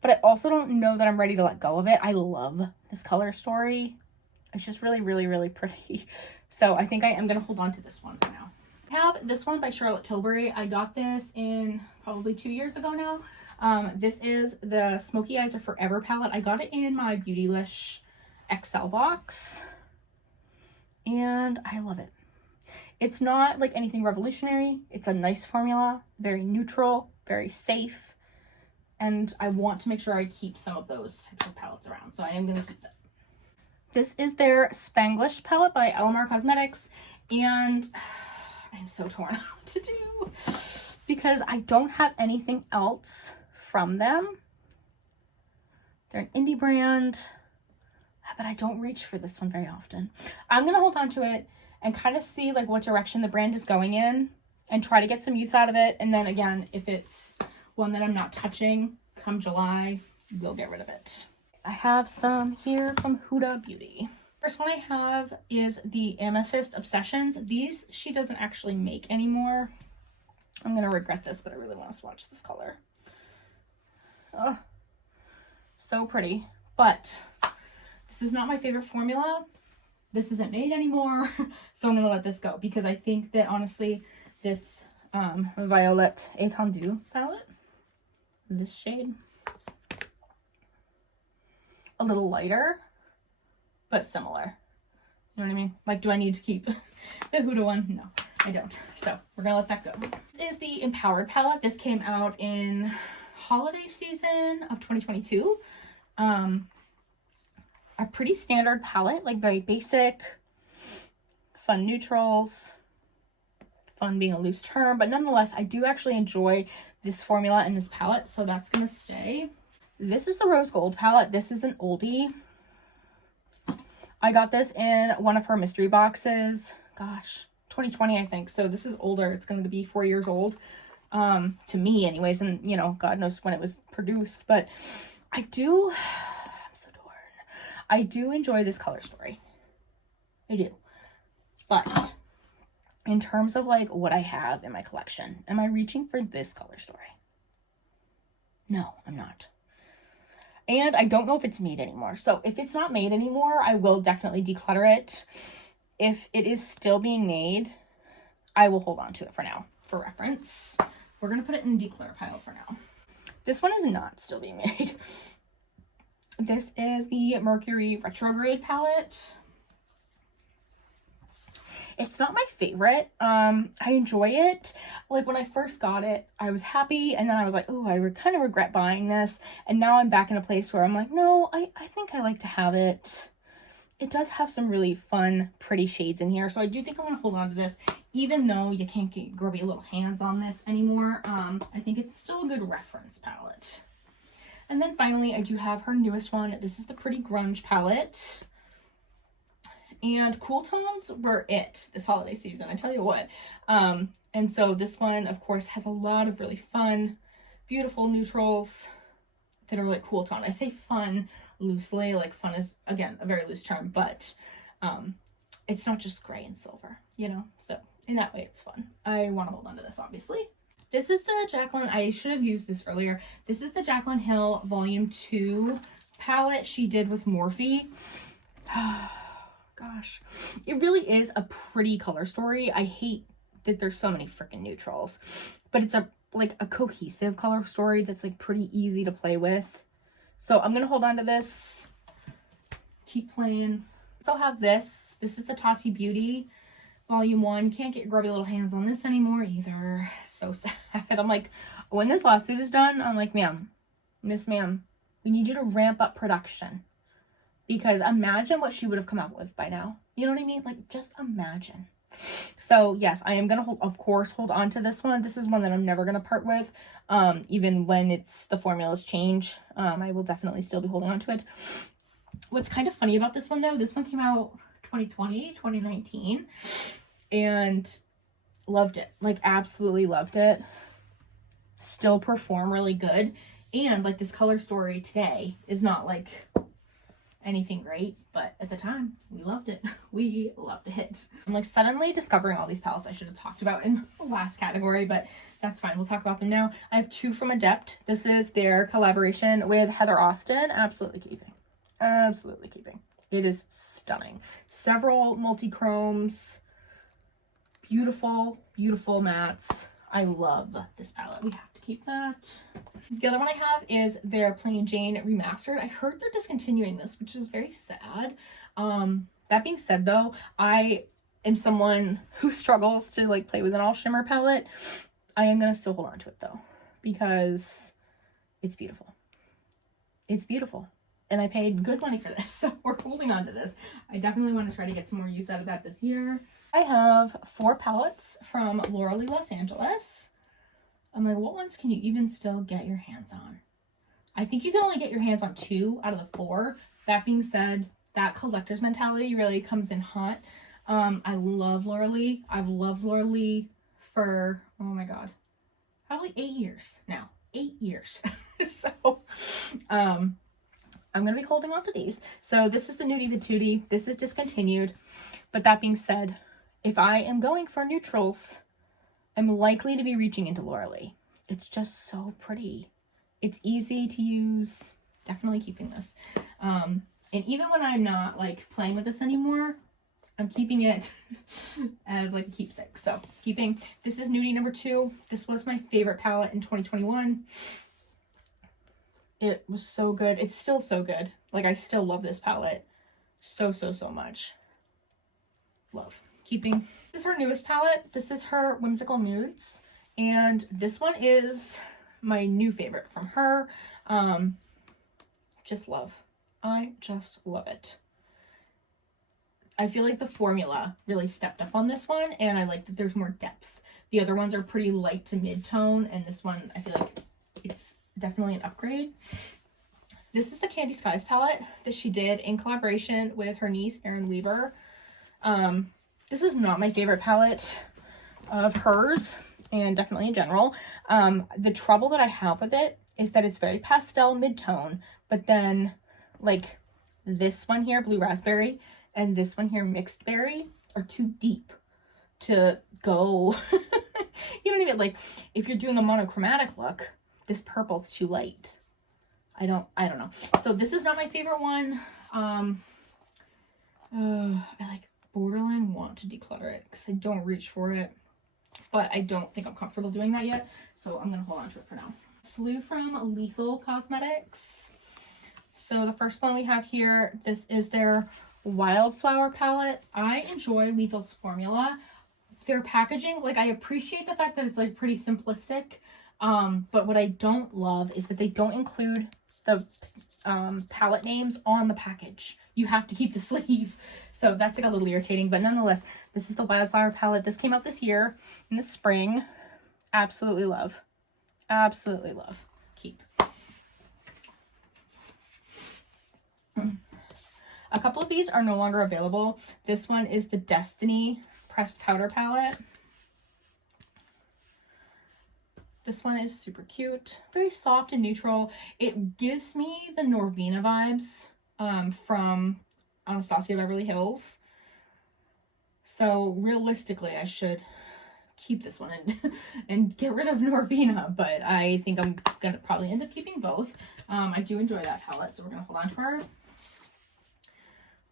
but I also don't know that I'm ready to let go of it. I love this color story. It's just really, really, really pretty. So I think I am gonna hold on to this one for now. I have this one by Charlotte Tilbury. I got this in probably 2 years ago now. This is the Smoky Eyes Are Forever palette. I got it in my Beautylish XL box, and I love it. It's not like anything revolutionary. It's a nice formula, very neutral, very safe, and I want to make sure I keep some of those types of palettes around, so I am going to keep that. This is their Spanglish palette by Nomad Cosmetics, and I'm so torn on what to do because I don't have anything else from them. They're an indie brand, but I don't reach for this one very often. I'm gonna hold on to it and kind of see like what direction the brand is going in and try to get some use out of it. And then again, if it's one that I'm not touching come July, we'll get rid of it. I have some here from Huda Beauty. First one I have is the Amethyst Obsessions. These she doesn't actually make anymore. I'm gonna regret this, but I really want to swatch this color. Oh, so pretty. But this is not my favorite formula. This isn't made anymore, so I'm gonna let this go because I think that honestly, this Violet Étendue palette, this shade, a little lighter, but similar. You know what I mean? Like, do I need to keep the Huda one? No, I don't. So we're gonna let that go. This is the Empowered palette. This came out in holiday season of 2022. A pretty standard palette, like very basic, fun neutrals, fun being a loose term, but nonetheless, I do actually enjoy this formula and this palette, so that's gonna stay. This is the Rose Gold palette. This is an oldie. I got this in one of her mystery boxes. Gosh, 2020, I think. So this is older. It's going to be 4 years old, to me anyways. And, you know, God knows when it was produced. But I'm so torn. I do enjoy this color story. I do. But in terms of, like, what I have in my collection, am I reaching for this color story? No, I'm not. And I don't know if it's made anymore. So if it's not made anymore, I will definitely declutter it. If it is still being made, I will hold on to it for now, for reference. We're going to put it in the declutter pile for now. This one is not still being made. This is the Mercury Retrograde palette. It's not my favorite. I enjoy it. Like, when I first got it, I was happy, and then I was like, oh, I kind of regret buying this. And now I'm back in a place where I'm like, no, I think I like to have it. It does have some really fun, pretty shades in here. So I do think I'm going to hold on to this, even though you can't get grubby little hands on this anymore. I think it's still a good reference palette. And then finally, I do have her newest one. This is the Pretty Grunge palette. And cool tones were it this holiday season, I tell you what. And so this one, of course, has a lot of really fun, beautiful neutrals that are like cool tone. I say fun loosely, like fun is, again, a very loose term, but it's not just gray and silver, you know? So in that way, it's fun. I want to hold on to this, obviously. This is the Jaclyn, I should have used this earlier. This is the Jaclyn Hill Volume 2 palette she did with Morphe. Gosh, it really is a pretty color story. I hate there's so many freaking neutrals, but it's a like a cohesive color story that's like pretty easy to play with. So I'm gonna hold on to this, keep playing. So I'll have this. This is the Tati Beauty Volume 1. Can't get your grubby little hands on this anymore either. So sad. I'm like, when this lawsuit is done, I'm like, ma'am, Miss Ma'am, we need you to ramp up production. Because imagine what she would have come up with by now. You know what I mean? Like, just imagine. So yes, I am gonna of course hold on to this one. This is one that I'm never gonna part with, even when the formulas change. I will definitely still be holding on to it. What's kind of funny about this one though, this one came out 2019, and loved it. Like, absolutely loved it. Still perform really good, and like this color story today is not like anything great, but at the time we loved it. We loved it. I'm like suddenly discovering all these palettes I should have talked about in the last category, but that's fine. We'll talk about them now. I have two from Adept. This is their collaboration with Heather Austin. Absolutely keeping. Absolutely keeping. It is stunning. Several multi-chromes. Beautiful, beautiful mattes. I love this palette. We have to keep that. The other one I have is their Plain Jane Remastered. I heard they're discontinuing this, which is very sad. That being said though, I am someone who struggles to like play with an all shimmer palette. I am gonna still hold on to it though, because it's beautiful. It's beautiful. And I paid good money for this, so we're holding on to this. I definitely want to try to get some more use out of that this year. I have 4 palettes from Laura Lee Los Angeles. I'm like, what ones can you even still get your hands on? I think you can only get your hands on 2 out of the 4. That being said, that collector's mentality really comes in hot. I love Laura Lee. I've loved Laura Lee for, oh my god, probably 8 years now. 8 years. So, I'm going to be holding on to these. So this is the Nudie the Tootie. This is discontinued. But that being said, if I am going for neutrals, I'm likely to be reaching into Laura Lee. It's just so pretty. It's easy to use. Definitely keeping this. And even when I'm not like playing with this anymore, I'm keeping it as like a keepsake. So keeping. This is Nudie number 2. This was my favorite palette in 2021. It was so good. It's still so good. Like, I still love this palette so much. Love. Keeping. This is her newest palette. This is her Whimsical Nudes, and this one is my new favorite from her. Just love. I just love it. I feel like the formula really stepped up on this one, and I like that there's more depth. The other ones are pretty light to mid-tone, and this one, I feel like it's definitely an upgrade. This is the Candy Skies palette that she did in collaboration with her niece, Erin Weaver. This is not my favorite palette of hers, and definitely in general. The trouble that I have with it is that it's very pastel mid-tone, but then like this one here, Blue Raspberry, and this one here, Mixed Berry, are too deep to go. You know what I mean? Like, if you're doing a monochromatic look, this purple's too light. I don't know. So this is not my favorite one. I like borderline want to declutter it because I don't reach for it, but I don't think I'm comfortable doing that yet. So I'm gonna hold on to it for now. Slew from Lethal Cosmetics. So the first one we have here, this is their Wildflower palette. I enjoy Lethal's formula. Their packaging, like, I appreciate the fact that it's like pretty simplistic. But what I don't love is that they don't include the palette names on the package. You have to keep the sleeve. So that's like a little irritating, but nonetheless, this is the Wildflower palette. This came out this year in the spring. Absolutely love. Absolutely love. Keep. A couple of these are no longer available. This one is the Destiny Pressed Powder palette. This one is super cute, very soft and neutral. It gives me the Norvina vibes from Anastasia Beverly Hills. So realistically, I should keep this one and get rid of Norvina, but I think I'm gonna probably end up keeping both. I do enjoy that palette, so we're gonna hold on to her.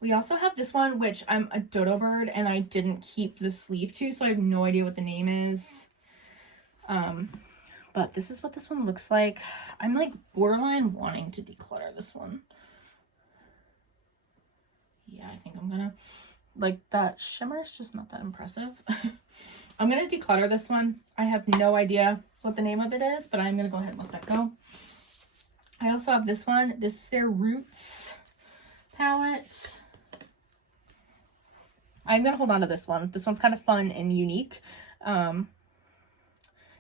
We also have this one, which I'm a dodo bird and I didn't keep the sleeve to, so I have no idea what the name is. But this is what this one looks like. I'm like borderline wanting to declutter this one. Yeah, I think I'm gonna, like, that shimmer is just not that impressive. I'm gonna declutter this one. I have no idea what the name of it is, but I'm gonna go ahead and let that go. I also have this one. This is their Roots palette. I'm gonna hold on to this one. This one's kind of fun and unique.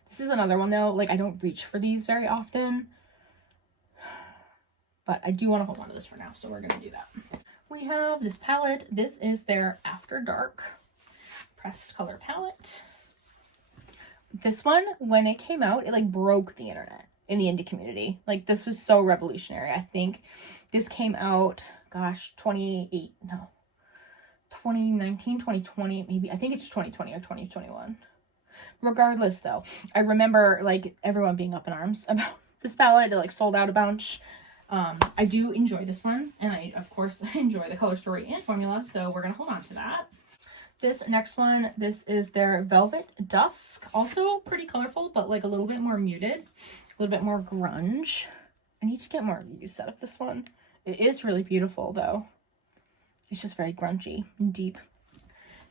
This is another one though, like I don't reach for these very often, but I do want to hold on to this for now, so we're gonna do that. We have this palette. This is their After Dark pressed color palette. This one, when it came out, it like broke the internet in the indie community. Like, this was so revolutionary. I think this came out, gosh, 2019, 2020, maybe. I think it's 2020 or 2021. Regardless, though, I remember like everyone being up in arms about this palette. It like sold out a bunch. I do enjoy this one, and I of course enjoy the color story and formula, so we're gonna hold on to that. This next one, this is their Velvet Dusk. Also pretty colorful, but like a little bit more muted, a little bit more grunge. I need to get more reviews set of this one. It is really beautiful though. It's just very grungy and deep.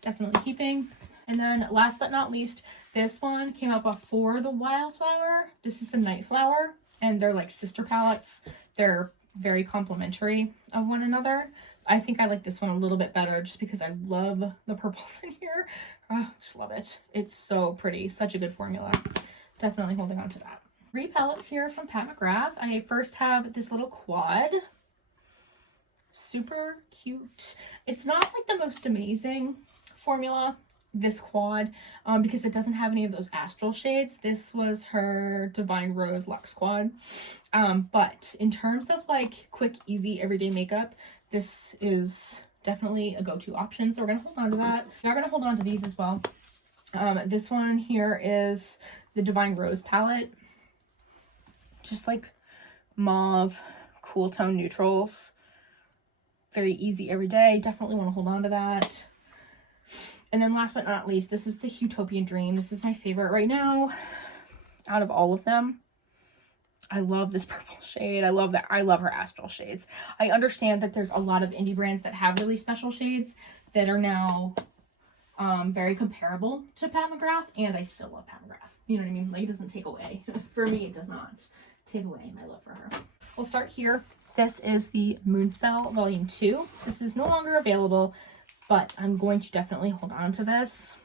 Definitely keeping. And then last but not least, this one came out before the Wildflower. This is the Night Flower, and they're like sister palettes. They're very complementary of one another. I think I like this one a little bit better just because I love the purples in here. Oh, just love it. It's so pretty. Such a good formula. Definitely holding on to that. 3 palettes here from Pat McGrath. I first have this little quad. Super cute. It's not like the most amazing formula, this quad, because it doesn't have any of those astral shades. This was her Divine Rose Luxe quad. But in terms of like quick, easy, everyday makeup, this is definitely a go-to option. So we're gonna hold on to that. We are gonna hold on to these as well. This one here is the Divine Rose palette. Just like mauve, cool tone neutrals. Very easy every day. Definitely want to hold on to that. And then last but not least, this is the Utopian Dream. This is my favorite right now out of all of them. I love this purple shade. I love that. I love her astral shades. I understand that there's a lot of indie brands that have really special shades that are now very comparable to Pat McGrath, and I still love Pat McGrath. You know what I mean? Like, it doesn't take away. For me, it does not take away my love for her. We'll start here. This is the Moonspell Volume 2. This is no longer available, but I'm going to definitely hold on to this.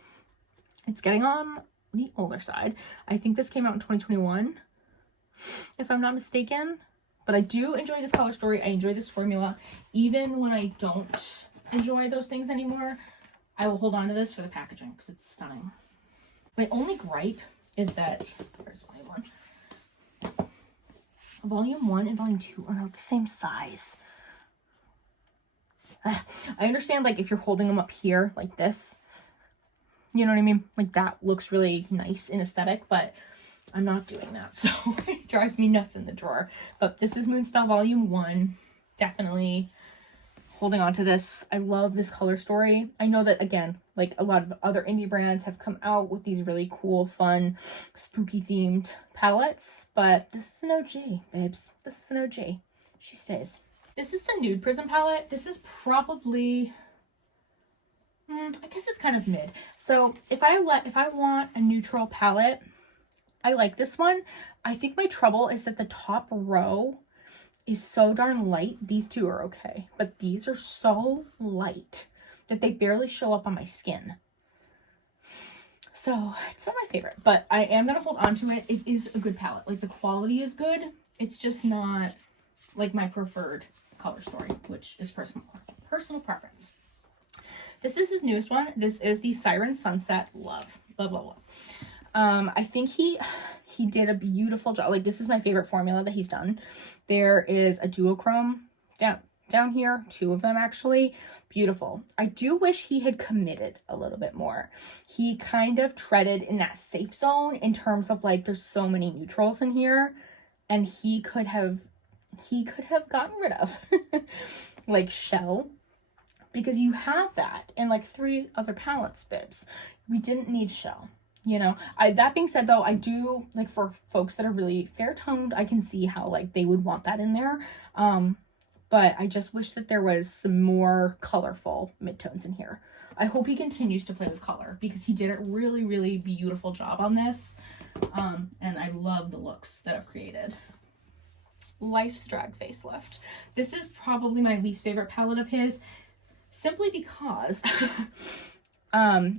It's getting on the older side. I think this came out in 2021, if I'm not mistaken. But I do enjoy this color story. I enjoy this formula. Even when I don't enjoy those things anymore, I will hold on to this for the packaging because it's stunning. My only gripe is that, where's Volume 1? Volume 1 and Volume 2 are not the same size. I understand, like, if you're holding them up here like this, you know what I mean? Like, that looks really nice in aesthetic, but I'm not doing that, so it drives me nuts in the drawer. But this is Moonspell Volume 1. Definitely holding on to this. I love this color story. I know that, again, like a lot of other indie brands have come out with these really cool, fun, spooky themed palettes, but this is an OG, babes. This is an OG. She stays. This is the Nude Prism palette. This is probably, I guess it's kind of mid. So if I want a neutral palette, I like this one. I think my trouble is that the top row is so darn light. These two are okay, but these are so light that they barely show up on my skin. So it's not my favorite, but I am going to hold on to it. It is a good palette. Like, the quality is good. It's just not like my preferred color story, which is personal preference. This is his newest one. This is the Siren Sunset Love. Love, love, love. I think he did a beautiful job. Like, this is my favorite formula that he's done. There is a duochrome down here, 2 of them actually. Beautiful. I do wish he had committed a little bit more. He kind of treaded in that safe zone in terms of, like, there's so many neutrals in here, and he could have gotten rid of like Shell, because you have that in like 3 other palettes, bibs. We didn't need shell, you know. That being said though, I do like, for folks that are really fair toned, I can see how like they would want that in there. But I just wish that there was some more colorful midtones in here. I hope he continues to play with color because he did a really, really beautiful job on this. And I love the looks that I've created. Life's Drag Facelift. This is probably my least favorite palette of his, simply because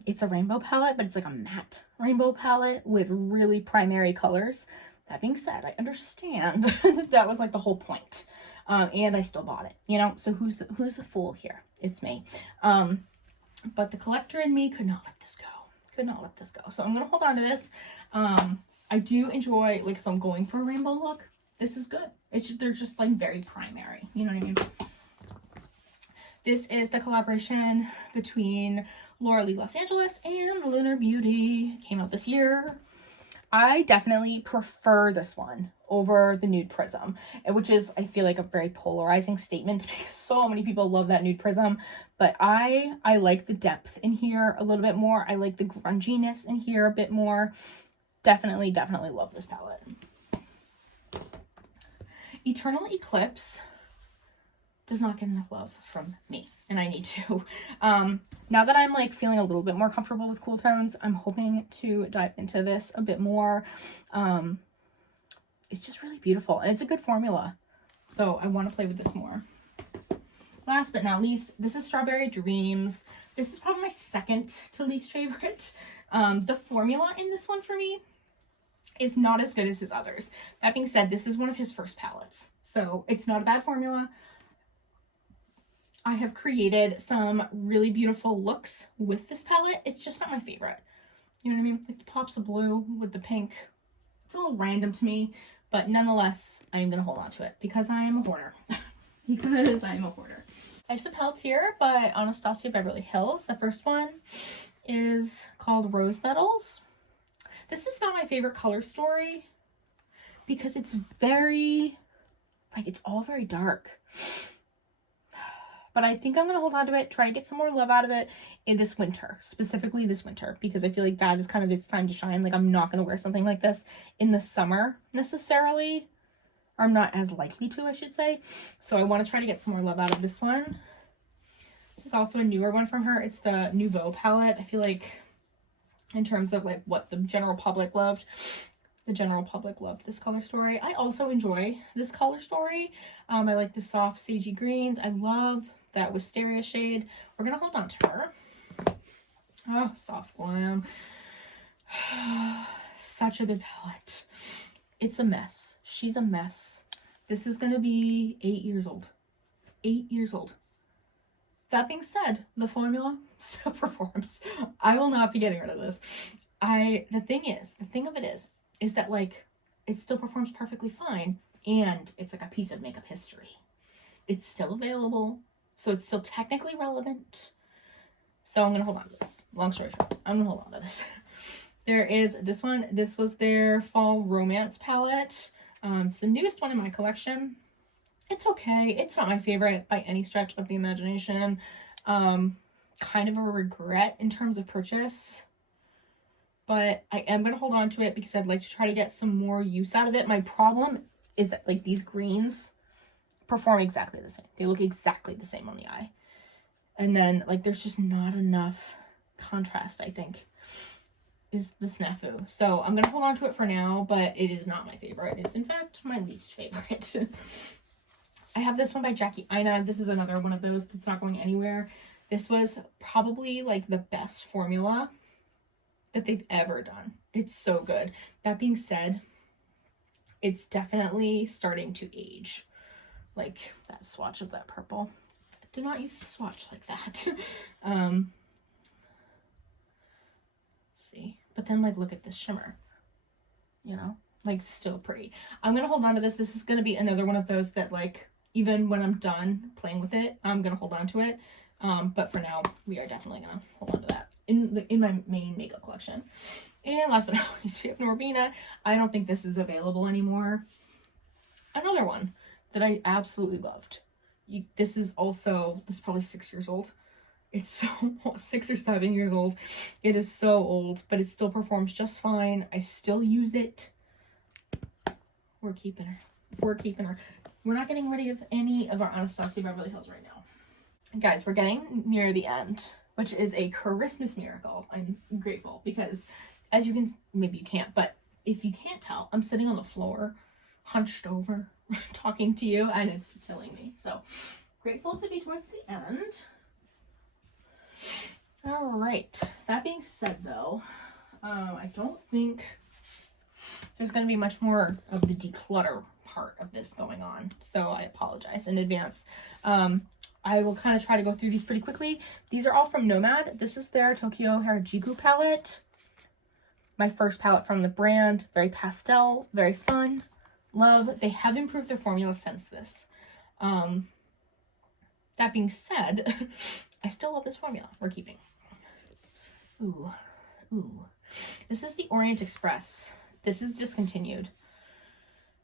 it's a rainbow palette, but it's like a matte rainbow palette with really primary colors. That being said, I understand that was like the whole point. And I still bought it, you know, so who's the fool here? It's me. But the collector in me could not let this go. Could not let this go. So I'm gonna hold on to this. I do enjoy, like, if I'm going for a rainbow look, this is good. They're just like very primary, you know what I mean? This is the collaboration between Laura Lee Los Angeles and Lunar Beauty. Came out this year. I definitely prefer this one over the Nude Prism, which is, I feel like, a very polarizing statement because so many people love that Nude Prism, but I like the depth in here a little bit more. I like the grunginess in here a bit more. Definitely love this palette. Eternal Eclipse does not get enough love from me, and I need to. Now that I'm like feeling a little bit more comfortable with cool tones, I'm hoping to dive into this a bit more. It's just really beautiful, and it's a good formula, so I want to play with this more. Last but not least, this is Strawberry Dreams. This is probably my second to least favorite. The formula in this one for me is not as good as his others. That being said, this is one of his first palettes, so it's not a bad formula. I have created some really beautiful looks with this palette. It's just not my favorite. You know what I mean? Like the pops of blue with the pink. It's a little random to me, but nonetheless, I am going to hold on to it because I am a hoarder. Because I am a hoarder. I have some palettes here by Anastasia Beverly Hills. The first one is called Rose Petals. This is not my favorite color story because it's very, like, it's all very dark. But I think I'm going to hold on to it, try to get some more love out of it in this winter, specifically this winter, because I feel like that is kind of its time to shine. Like, I'm not going to wear something like this in the summer necessarily, or I'm not as likely to, I should say. So I want to try to get some more love out of this one. This is also a newer one from her. It's the Nouveau palette. I feel like in terms of like what the general public loved, the general public loved this color story. I also enjoy this color story. I like the soft sagey greens. I love that wisteria shade. We're gonna hold on to her. Oh, Soft Glam. Such a good palette. It's a mess. She's a mess. This is gonna be 8 years old. 8 years old. That being said, the formula still performs. I will not be getting rid of this. The thing of it is that, like, it still performs perfectly fine, and it's like a piece of makeup history. It's still available, so it's still technically relevant. So I'm gonna hold on to this. Long story short, I'm gonna hold on to this. There is this one. This was their Fall Romance palette. It's the newest one in my collection. It's okay. It's not my favorite by any stretch of the imagination. Kind of a regret in terms of purchase. But I am going to hold on to it because I'd like to try to get some more use out of it. My problem is that, like, these greens perform exactly the same. They look exactly the same on the eye. And then, like, there's just not enough contrast, I think, is the snafu. So I'm going to hold on to it for now, but it is not my favorite. It's, in fact, my least favorite. I have this one by Jackie Aina. This is another one of those that's not going anywhere. This was probably, like, the best formula that they've ever done. It's so good. That being said, it's definitely starting to age. Like that swatch of that purple. I did not used to swatch like that. Let's see. But then, like, look at this shimmer. You know? Like, still pretty. I'm gonna hold on to this. This is gonna be another one of those that, like, even when I'm done playing with it, I'm gonna hold on to it. But for now, we are definitely gonna hold on to that in my main makeup collection. And last but not least, we have Norbina. I don't think this is available anymore. Another one that I absolutely loved. This is probably 6 years old. It's so 6 or 7 years old. It is so old, but it still performs just fine. I still use it. We're keeping her. We're keeping her. We're not getting rid of any of our Anastasia Beverly Hills right now. Guys, we're getting near the end, which is a Christmas miracle. I'm grateful because, as you can, maybe you can't, but if you can't tell, I'm sitting on the floor, hunched over, talking to you, and it's killing me. So, grateful to be towards the end. All right. That being said, though, I don't think there's going to be much more of the declutter part of this going on. So I apologize in advance. I will kind of try to go through these pretty quickly. These are all from Nomad. This is their Tokyo Harajuku palette. My first palette from the brand. Very pastel, very fun. Love. They have improved their formula since this. That being said, I still love this formula. We're keeping. Ooh. This is the Orient Express. This is discontinued.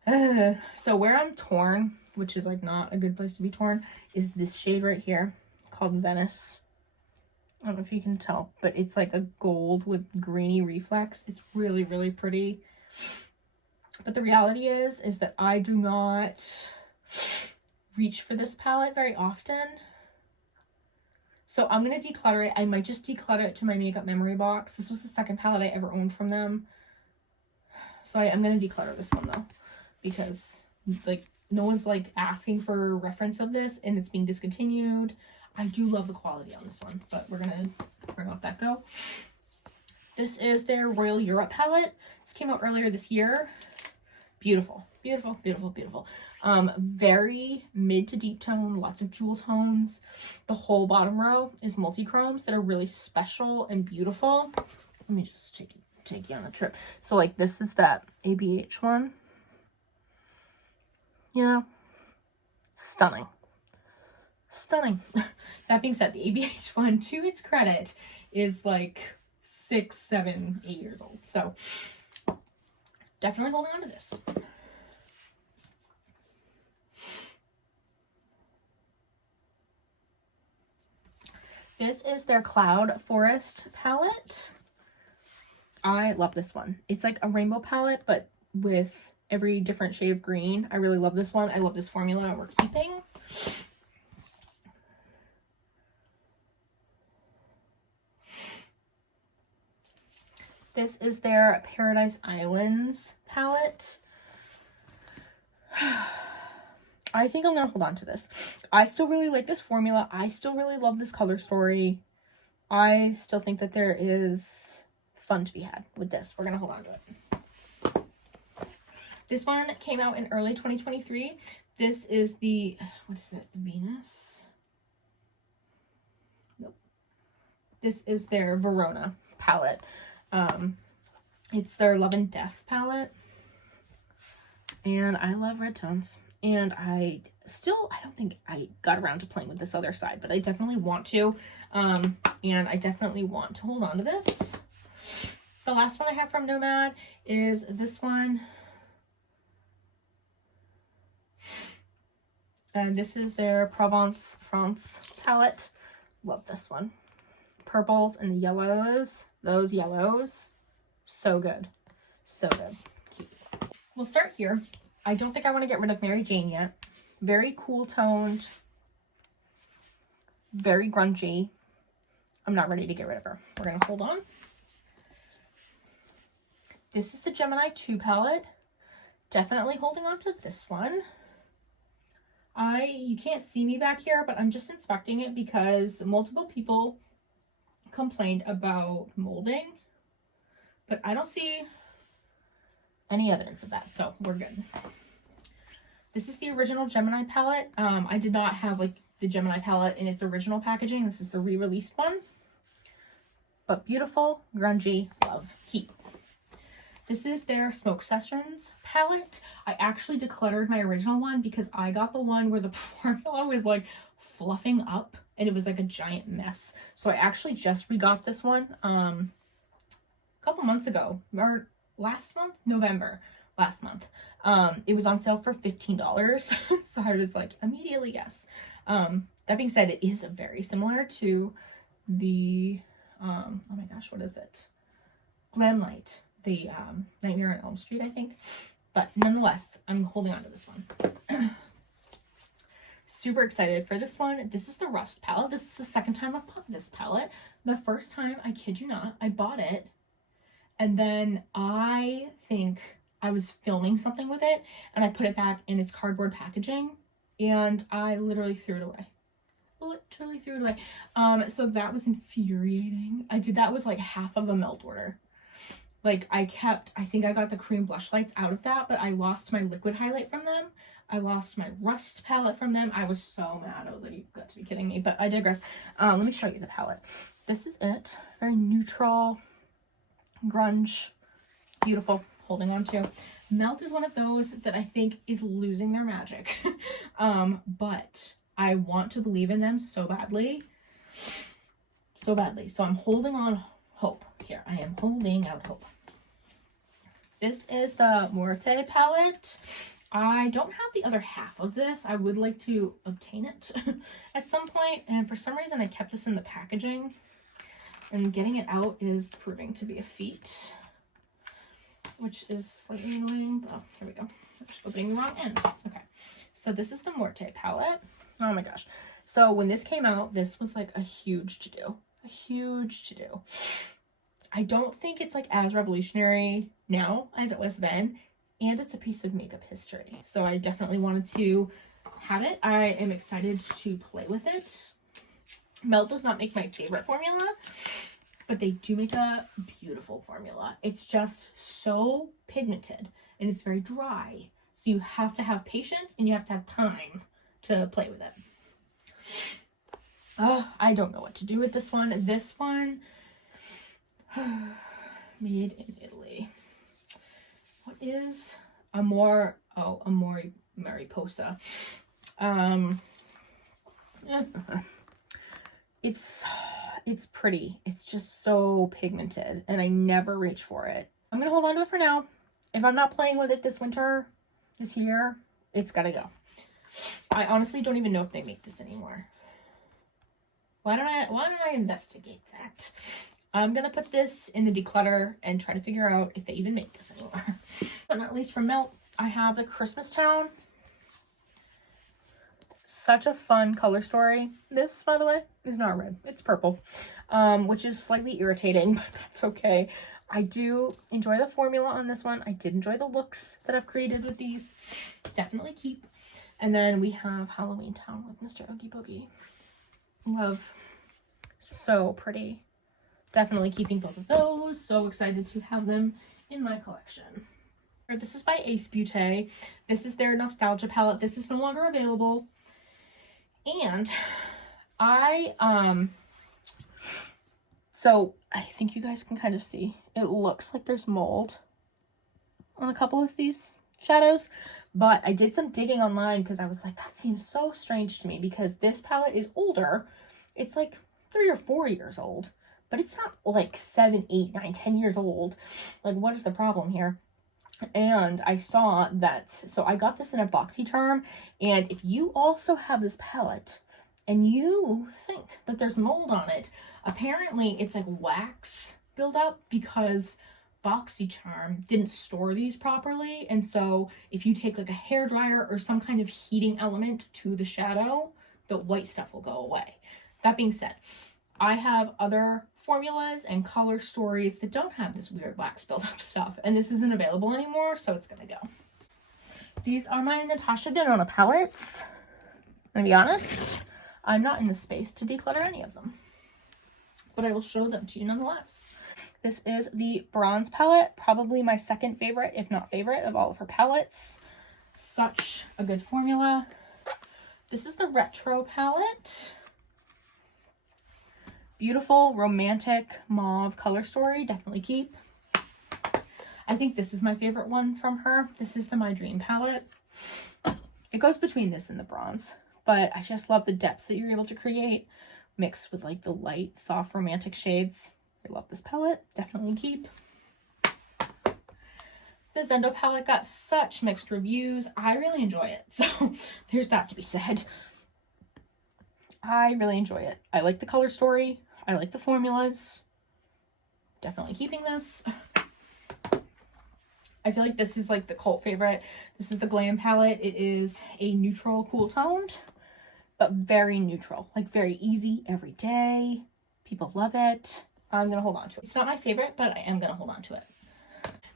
So where I'm torn, which is like not a good place to be torn, is this shade right here called Venice. I don't know if you can tell, but it's like a gold with greeny reflex. It's really, really pretty. But the reality is that I do not reach for this palette very often. So I'm going to declutter it. I might just declutter it to my makeup memory box. This was the second palette I ever owned from them. So I'm going to declutter this one though, because like no one's like asking for a reference of this and it's being discontinued. I do love the quality on this one, but we're going to let that go. This is their Royal Europe palette. This came out earlier this year. Beautiful, beautiful, beautiful, beautiful. Very mid to deep tone, lots of jewel tones. The whole bottom row is multi-chromes that are really special and beautiful. Let me just take you on a trip. So like this is that ABH one. You know, stunning. Stunning. That being said, the ABH one, to its credit, is like 6, 7, 8 years old. So definitely holding on to this. This is their Cloud Forest palette. I love this one. It's like a rainbow palette, but with every different shade of green. I really love this one. I love this formula we're keeping. This is their Paradise Islands palette. I think I'm going to hold on to this. I still really like this formula. I still really love this color story. I still think that there is fun to be had with this. We're going to hold on to it. This one came out in early 2023. This is the, what is it, Venus? Nope. This is their Verona palette. It's their Love and Death palette. And I love red tones. And I don't think I got around to playing with this other side, but I definitely want to. And I definitely want to hold on to this. The last one I have from Nomad is this one. And this is their Provence France palette. Love this one. Purples and the yellows. Those yellows. So good. So good. Cute. We'll start here. I don't think I want to get rid of Mary Jane yet. Very cool toned. Very grungy. I'm not ready to get rid of her. We're going to hold on. This is the Gemini 2 palette. Definitely holding on to this one. You can't see me back here, but I'm just inspecting it because multiple people complained about molding, but I don't see any evidence of that, so we're good. This is the original Gemini palette. I did not have like the Gemini palette in its original packaging. This is the re-released one, but beautiful, grungy, love, keep. This is their Smoke Sessions palette. I actually decluttered my original one because I got the one where the formula was like fluffing up and it was like a giant mess. So I actually just re-got this one a couple months ago, or last month, November, last month. It was on sale for $15. So I was like, immediately yes. That being said, it is very similar to the, oh my gosh, what is it? Glamlite, the Nightmare on Elm Street, I think. But nonetheless, I'm holding on to this one. Super excited for this one. This is the Rust palette. This is the second time I've bought this palette. The first time, I kid you not, I bought it, and then I think I was filming something with it, and I put it back in its cardboard packaging, and I literally threw it away. Literally threw it away. So that was infuriating. I did that with like half of a melt order. Like I think I got the cream blush lights out of that, but I lost my liquid highlight from them. I lost my Rust palette from them. I was so mad. I was like, you've got to be kidding me. But I digress. Let me show you the palette. This is it. Very neutral, grunge, beautiful. Holding on to. Melt is one of those that I think is losing their magic. But I want to believe in them so badly. So badly. So I'm holding on hope here. I am holding out hope. This is the Beaute palette. I don't have the other half of this. I would like to obtain it at some point, and for some reason I kept this in the packaging, and getting it out is proving to be a feat, which is slightly annoying. Oh, here we go. I'm just opening the wrong end. Okay, so this is the Beaute palette. Oh my gosh. So when this came out, this was like a huge to-do. A huge to-do. I don't think it's like as revolutionary now as it was then, and it's a piece of makeup history. So I definitely wanted to have it. I am excited to play with it. Melt does not make my favorite formula, but they do make a beautiful formula. It's just so pigmented and it's very dry. So you have to have patience and you have to have time to play with it. Oh, I don't know what to do with this one. This one, made in Italy. What is Amore? Oh, Amore Mariposa. It's pretty. It's just so pigmented, and I never reach for it. I'm gonna hold on to it for now. If I'm not playing with it this winter, this year, it's gotta go. I honestly don't even know if they make this anymore. Why don't I investigate that? I'm gonna put this in the Declutter and try to figure out if they even make this anymore. But not least from Melt, I have the Christmas Town. Such a fun color story. This, by the way, is not red. It's purple, which is slightly irritating, but that's okay. I do enjoy the formula on this one. I did enjoy the looks that I've created with these. Definitely keep. And then we have Halloween Town with Mr. Oogie Boogie. Love. So pretty. Definitely keeping both of those. So excited to have them in my collection. This is by Beaute. This is their Nostalgia palette. This is no longer available. And so I think you guys can kind of see, it looks like there's mold on a couple of these shadows, but I did some digging online because I was like, that seems so strange to me because this palette is older. It's like 3 or 4 years old, but it's not like 7, 8, 9, 10 years old. Like, what is the problem here? And I saw that, so I got this in a BoxyCharm, and if you also have this palette and you think that there's mold on it, apparently it's like wax buildup because BoxyCharm didn't store these properly. And so if you take like a hairdryer or some kind of heating element to the shadow, the white stuff will go away. That being said, I have other formulas and color stories that don't have this weird wax buildup stuff, and this isn't available anymore, so it's gonna go. These are my Natasha Denona palettes. I'm gonna be honest, I'm not in the space to declutter any of them, but I will show them to you nonetheless. This is the bronze palette, probably my second favorite, if not favorite, of all of her palettes. Such a good formula. This is the retro palette. Beautiful, romantic, mauve color story. Definitely keep. I think this is my favorite one from her. This is the My Dream palette. It goes between this and the bronze, but I just love the depth that you're able to create mixed with like the light, soft, romantic shades. I love this palette. Definitely keep. The Zendo palette got such mixed reviews. I really enjoy it, so there's that to be said. I really enjoy it. I like the color story. I like the formulas. Definitely keeping this. I feel like this is like the cult favorite. This is the Glam palette. It is a neutral cool toned, but very neutral, like very easy every day. People love it. I'm gonna hold on to it. It's not my favorite, but I am gonna hold on to it.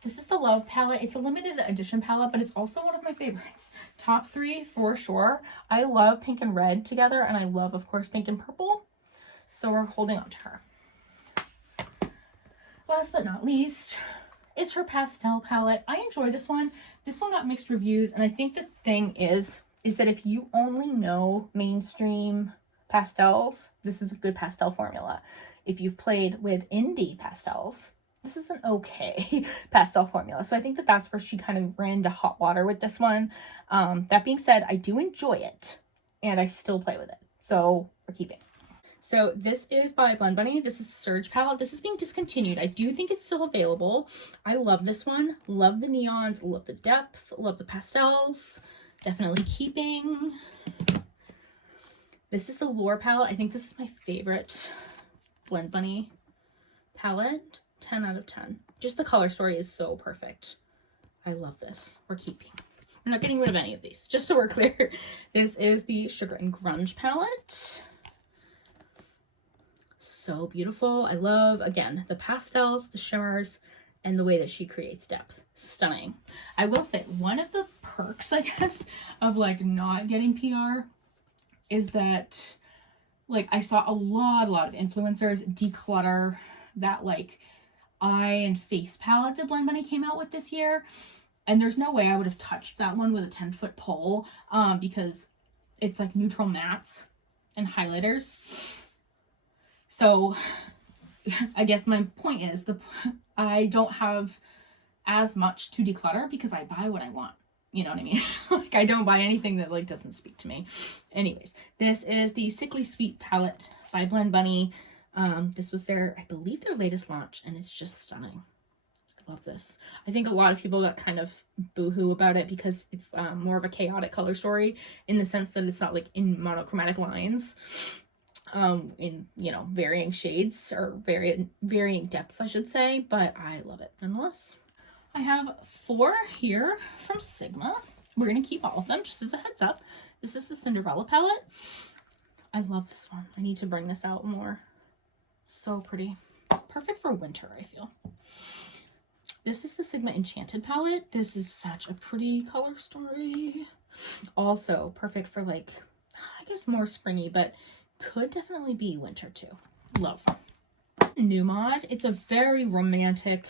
This is the Love palette. It's a limited edition palette, but it's also one of my favorites. Top 3 for sure. I love pink and red together, and I love, of course, pink and purple. So we're holding on to her. Last but not least is her pastel palette. I enjoy this one. This one got mixed reviews, and I think the thing is that if you only know mainstream pastels, this is a good pastel formula. If you've played with indie pastels, this is an okay pastel formula. So I think that that's where she kind of ran into hot water with this one. That being said, I do enjoy it, and I still play with it. So we're keeping. So this is by Blend Bunny. This is the Surge palette. This is being discontinued. I do think it's still available. I love this one. Love the neons. Love the depth. Love the pastels. Definitely keeping. This is the Lure palette. I think this is my favorite Blend Bunny palette. 10 out of 10. Just the color story is so perfect. I love this. We're keeping. We're not getting rid of any of these, just so we're clear. This is the Sugar and Grunge palette. So beautiful. I love, again, the pastels, the shimmers, and the way that she creates depth. Stunning. I will say, one of the perks, I guess, of like not getting PR is that like I saw a lot of influencers declutter that like eye and face palette that Blend Bunny came out with this year, and there's no way I would have touched that one with a 10-foot pole because it's like neutral mattes and highlighters. So I guess my point is I don't have as much to declutter because I buy what I want. You know what I mean? Like I don't buy anything that like doesn't speak to me. Anyways, this is the Sickly Sweet palette by Blend Bunny. This was their, I believe, their latest launch, and it's just stunning. I love this. I think a lot of people got kind of boohoo about it because it's more of a chaotic color story in the sense that it's not like in monochromatic lines, in, you know, varying shades or varying depths, I should say, but I love it nonetheless. I have 4 here from Sigma. We're going to keep all of them just as a heads up. This is the Cinderella palette. I love this one. I need to bring this out more. So pretty. Perfect for winter, I feel. This is the Sigma Enchanted palette. This is such a pretty color story. Also perfect for like, I guess more springy, but could definitely be winter too. Love. Nomad. It's a very romantic,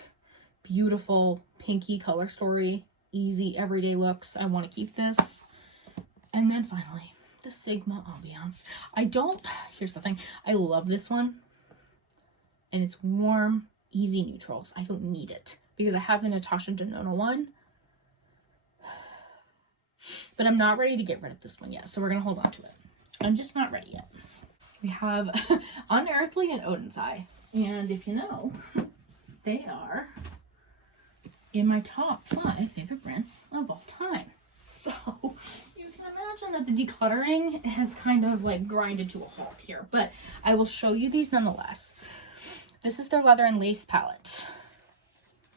beautiful, pinky color story. Easy, everyday looks. I want to keep this. And then finally, the Sigma Ambiance. Here's the thing. I love this one. And it's warm, easy neutrals. I don't need it because I have the Natasha Denona one. But I'm not ready to get rid of this one yet, so we're going to hold on to it. I'm just not ready yet. We have Unearthly and Odin's Eye. And if you know, they are in my top 5 favorite brands of all time. So you can imagine that the decluttering has kind of like grinded to a halt here. But I will show you these nonetheless. This is their Leather and Lace palette.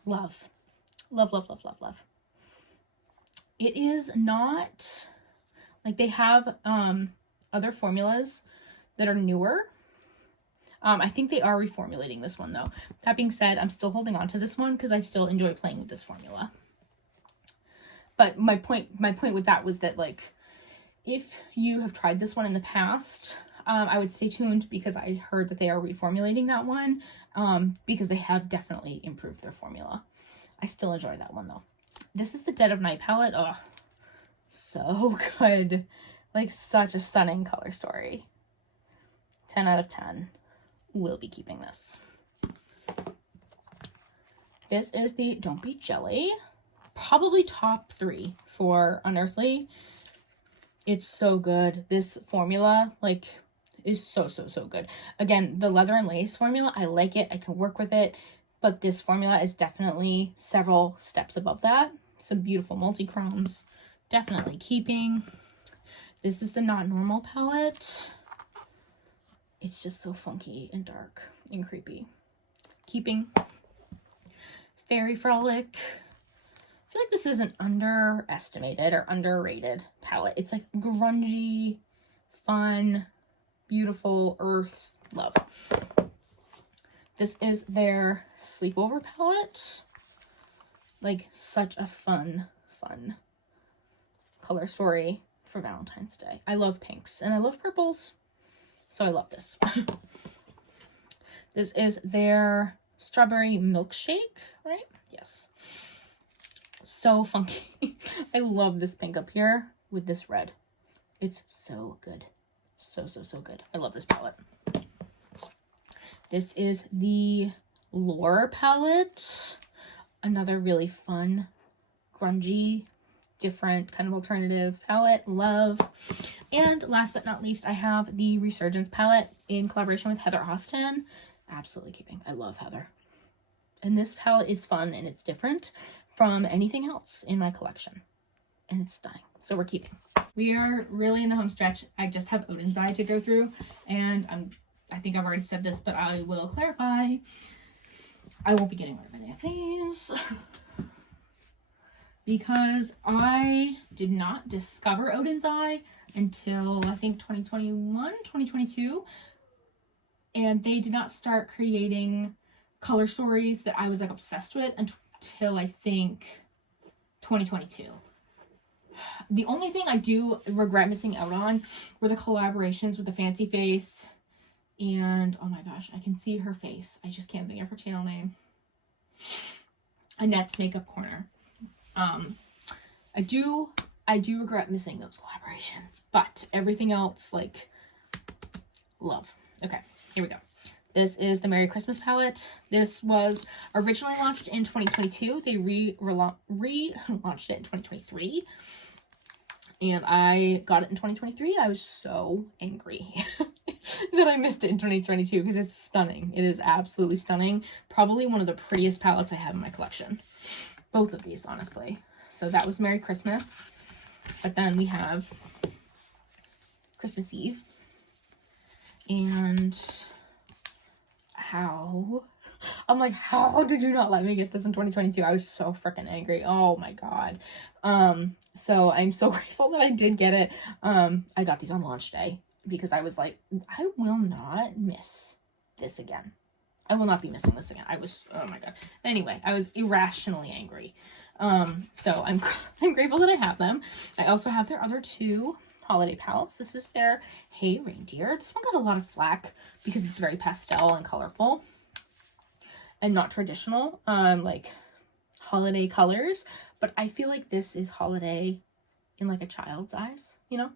Love. Love, love, love, love, love. It is not, like they have other formulas that are newer. I think they are reformulating this one though. That being said, I'm still holding on to this one because I still enjoy playing with this formula. But my point with that was that like, if you have tried this one in the past, I would stay tuned because I heard that they are reformulating that one because they have definitely improved their formula. I still enjoy that one though. This is the Dead of Night palette. Oh, so good. Like such a stunning color story. 10 out of 10. We'll be keeping this. This is the Don't Be Jelly. Probably top 3 for Unearthly. It's so good. This formula, like, is so good. Again, the Leather and Lace formula, I like it. I can work with it. But this formula is definitely several steps above that. Some beautiful multi-chromes. Definitely keeping. This is the Not Normal palette. it's just so funky and dark and creepy. Keeping Fairy Frolic. I feel like this is an underestimated or underrated palette. It's like grungy, fun, beautiful, earth, love. This is their sleepover palette. Like such a fun color story for Valentine's Day. I love pinks and I love purples, so I love this. This is their strawberry milkshake, right? Yes. So funky. I love this pink up here with this red. It's so good. So good. I love this palette. This is the Lore palette. Another really fun, grungy, different kind of alternative palette. Love. And last but not least, I have the Resurgence palette in collaboration with Heather Austin. Absolutely keeping. I love Heather. And this palette is fun and it's different from anything else in my collection. And it's stunning. So we're keeping. We are really in the home stretch. I just have Odin's Eye to go through. And I think I've already said this, but I will clarify. I won't be getting rid of any of these. Because I did not discover Odin's Eye until I think 2021, 2022. And they did not start creating color stories that I was like obsessed with until I think 2022. The only thing I do regret missing out on were the collaborations with the Fancy Face and, oh my gosh, I can see her face. I just can't think of her channel name. Annette's Makeup Corner. I do regret missing those collaborations, but everything else, like, love. Okay, here we go. This is the Merry Christmas palette. This was originally launched in 2022. They relaunched it in 2023. And I got it in 2023. I was so angry that I missed it in 2022 because it's stunning. It is absolutely stunning. Probably one of the prettiest palettes I have in my collection. Both of these, honestly. So that was Merry Christmas. But then we have Christmas Eve. And I'm like, how did you not let me get this in 2022? I was so freaking angry. Oh my god. So I'm so grateful that I did get it. I got these on launch day because I was like, I will not miss this again. I will not be missing this again. Oh my god. Anyway, I was irrationally angry. So I'm grateful that I have them. I also have their other two holiday palettes. This is their Hey Reindeer. This one got a lot of flack because it's very pastel and colorful and not traditional, like holiday colors. But I feel like this is holiday in like a child's eyes, you know,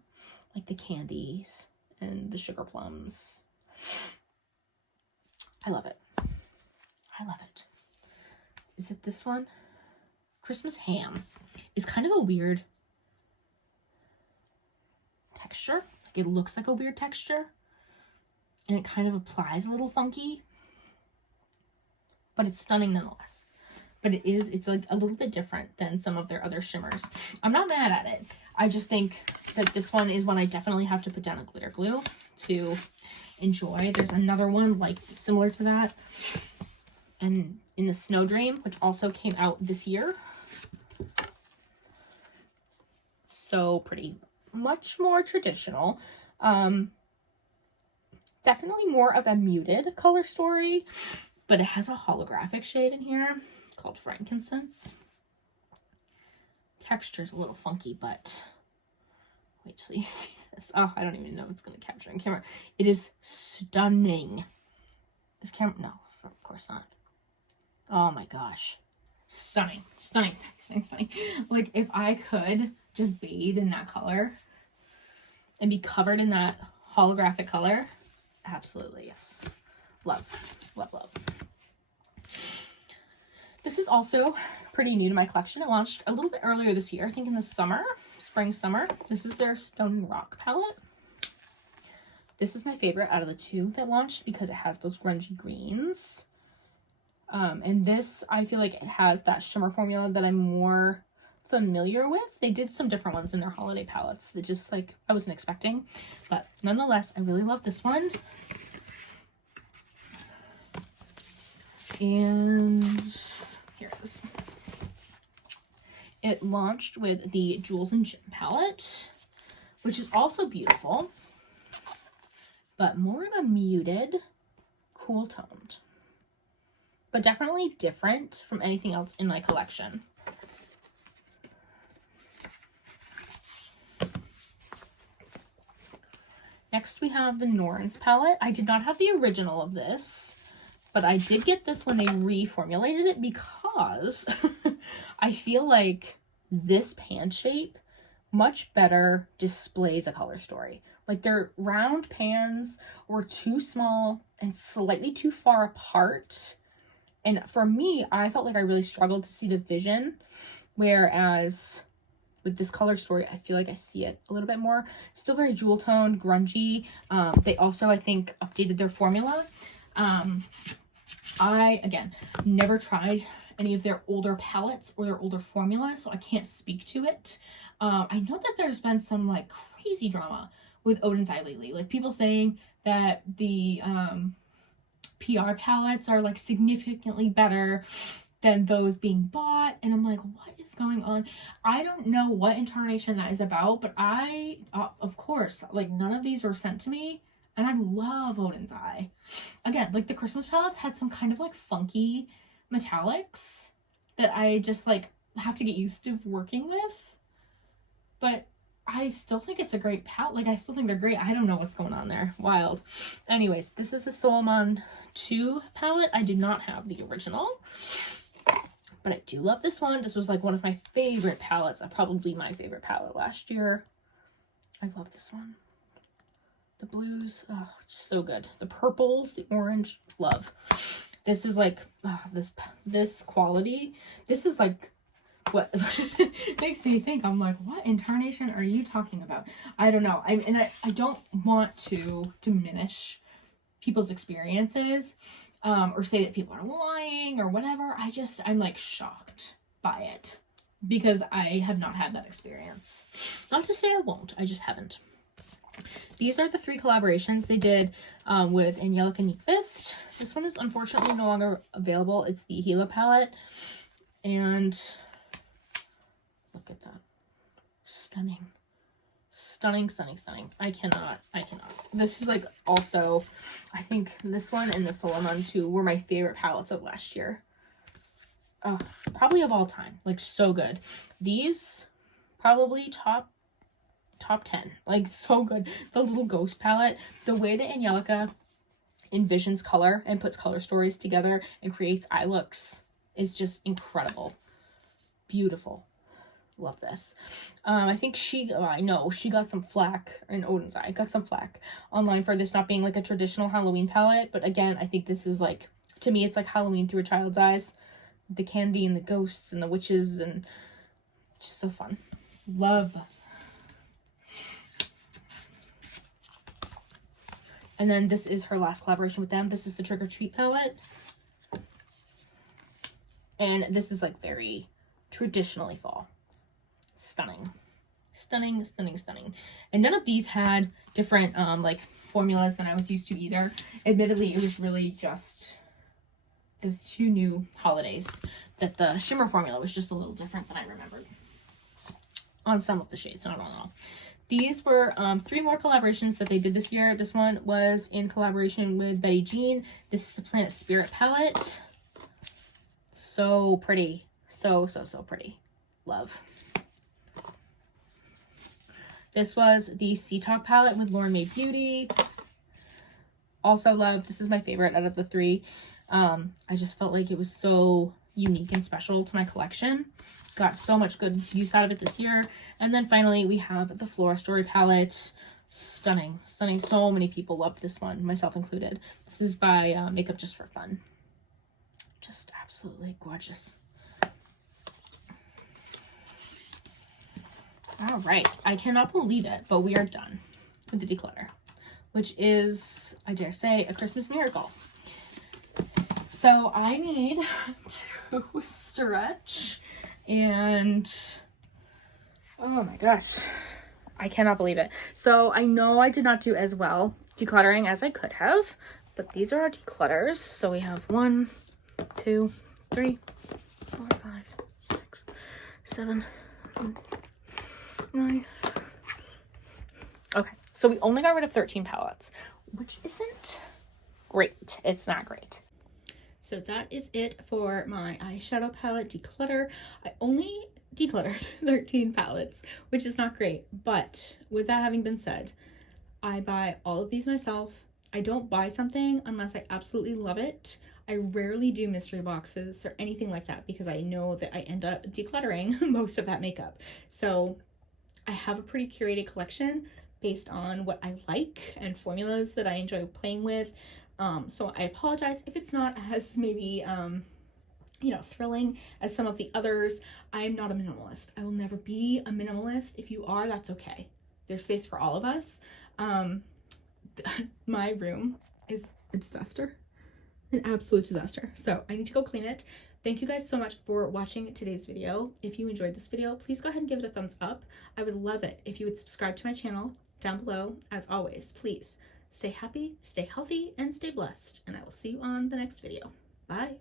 like the candies and the sugar plums. I love it. I love it. Is it this one? Christmas Ham is kind of a weird texture. It looks like a weird texture and it kind of applies a little funky, but it's stunning nonetheless. But it's like a little bit different than some of their other shimmers. I'm not mad at it. I just think that this one is one I definitely have to put down a glitter glue to enjoy. There's another one like similar to that, and in the Snow Dream, which also came out this year. So pretty, much more traditional. Definitely more of a muted color story, but it has a holographic shade in here called Frankincense. Texture's a little funky, but wait till you see this. Oh, I don't even know if it's going to capture on camera. It is stunning. This camera, no, of course not. Oh my gosh. Stunning, stunning, stunning, stunning. Like, if I could just bathe in that color and be covered in that holographic color, absolutely, yes. Love, love, love. This is also pretty new to my collection. It launched a little bit earlier this year, I think in the summer, spring, summer. This is their Stone and Rock palette. This is my favorite out of the two that launched because it has those grungy greens. And this, I feel like it has that shimmer formula that I'm more familiar with. They did some different ones in their holiday palettes that just like I wasn't expecting, but nonetheless, I really love this one. And here it is. It launched with the Jewels and Gem palette, which is also beautiful, but more of a muted, cool toned, but definitely different from anything else in my collection. Next we have the Norns palette. I did not have the original of this, but I did get this when they reformulated it because I feel like this pan shape much better displays a color story. Like their round pans were too small and slightly too far apart. And for me, I felt like I really struggled to see the vision, whereas with this color story, I feel like I see it a little bit more. Still very jewel toned, grungy. They also, I think, updated their formula. I, again, never tried any of their older palettes or their older formulas, so I can't speak to it. I know that there's been some like crazy drama with Odin's Eye lately. Like people saying that the PR palettes are like significantly better than those being bought, and I'm like, what is going on? I don't know what incarnation that is about, but I of course, like, none of these were sent to me, and I love Odin's Eye. Again, like the Christmas palettes had some kind of like funky metallics that I just like have to get used to working with, but I still think it's a great palette. Like, I still think they're great. I don't know what's going on there. Wild. Anyways, this is the Solomon 2 palette. I did not have the original, but I do love this one. This was like one of my favorite palettes. Probably my favorite palette last year. I love this one. The blues, oh, just so good. The purples, the orange, love. This is like, oh, this quality. This is like what makes me think. I'm like, what incarnation are you talking about? I don't know. I don't want to diminish people's experiences or say that people are lying or whatever. I'm like shocked by it because I have not had that experience. Not to say I won't, I just haven't. These are the 3 collaborations they did with Angelica Nyqvist. This one is unfortunately no longer available. It's the Gila palette, and look at that. Stunning. Stunning, stunning, stunning. I cannot. This is like also, I think this one and the Solomon 2 were my favorite palettes of last year. Oh, probably of all time. Like, so good. These, probably top 10. Like, so good. The little ghost palette. The way that Angelica envisions color and puts color stories together and creates eye looks is just incredible. Beautiful. Love this. I think I know she got some flack in Odin's Eye. Got some flack online for this not being like a traditional Halloween palette. But again, I think this is like, to me, it's like Halloween through a child's eyes. The candy and the ghosts and the witches, and it's just so fun. Love. And then this is her last collaboration with them. This is the Trick or Treat palette. And this is like very traditionally fall. Stunning. Stunning, stunning, stunning. And none of these had different like formulas than I was used to either. Admittedly, it was really just those 2 new holidays that the shimmer formula was just a little different than I remembered on some of the shades, not on all. These were 3 more collaborations that they did this year. This one was in collaboration with Betty Jean. This is the Planet Spirit palette. So pretty. So pretty. Love. This was the Sea Talk palette with Lauren Mae Beauty. Also love. This is my favorite out of the 3. I just felt like it was so unique and special to my collection. Got so much good use out of it this year. And then finally we have the Flora Story palette. Stunning. Stunning. So many people loved this one, myself included. This is by Makeup Just for Fun. Just absolutely gorgeous. All right. I cannot believe it, but we are done with the declutter, which is, I dare say, a Christmas miracle. So I need to stretch, and oh my gosh, I cannot believe it. So I know I did not do as well decluttering as I could have, but these are our declutters. So we have 1, 2, 3, 4, 5, 6, 7, 8, 9. Okay, so we only got rid of 13 palettes, which isn't great. It's not great. So that is it for my eyeshadow palette declutter. I only decluttered 13 palettes, which is not great. But with that having been said, I buy all of these myself. I don't buy something unless I absolutely love it. I rarely do mystery boxes or anything like that because I know that I end up decluttering most of that makeup. So I have a pretty curated collection based on what I like and formulas that I enjoy playing with. So I apologize if it's not as maybe, you know, thrilling as some of the others. I'm not a minimalist. I will never be a minimalist. If you are, that's okay. There's space for all of us. My room is a disaster, an absolute disaster. So I need to go clean it. Thank you guys so much for watching today's video. If you enjoyed this video, please go ahead and give it a thumbs up. I would love it if you would subscribe to my channel down below. As always, please stay happy, stay healthy, and stay blessed. And I will see you on the next video. Bye.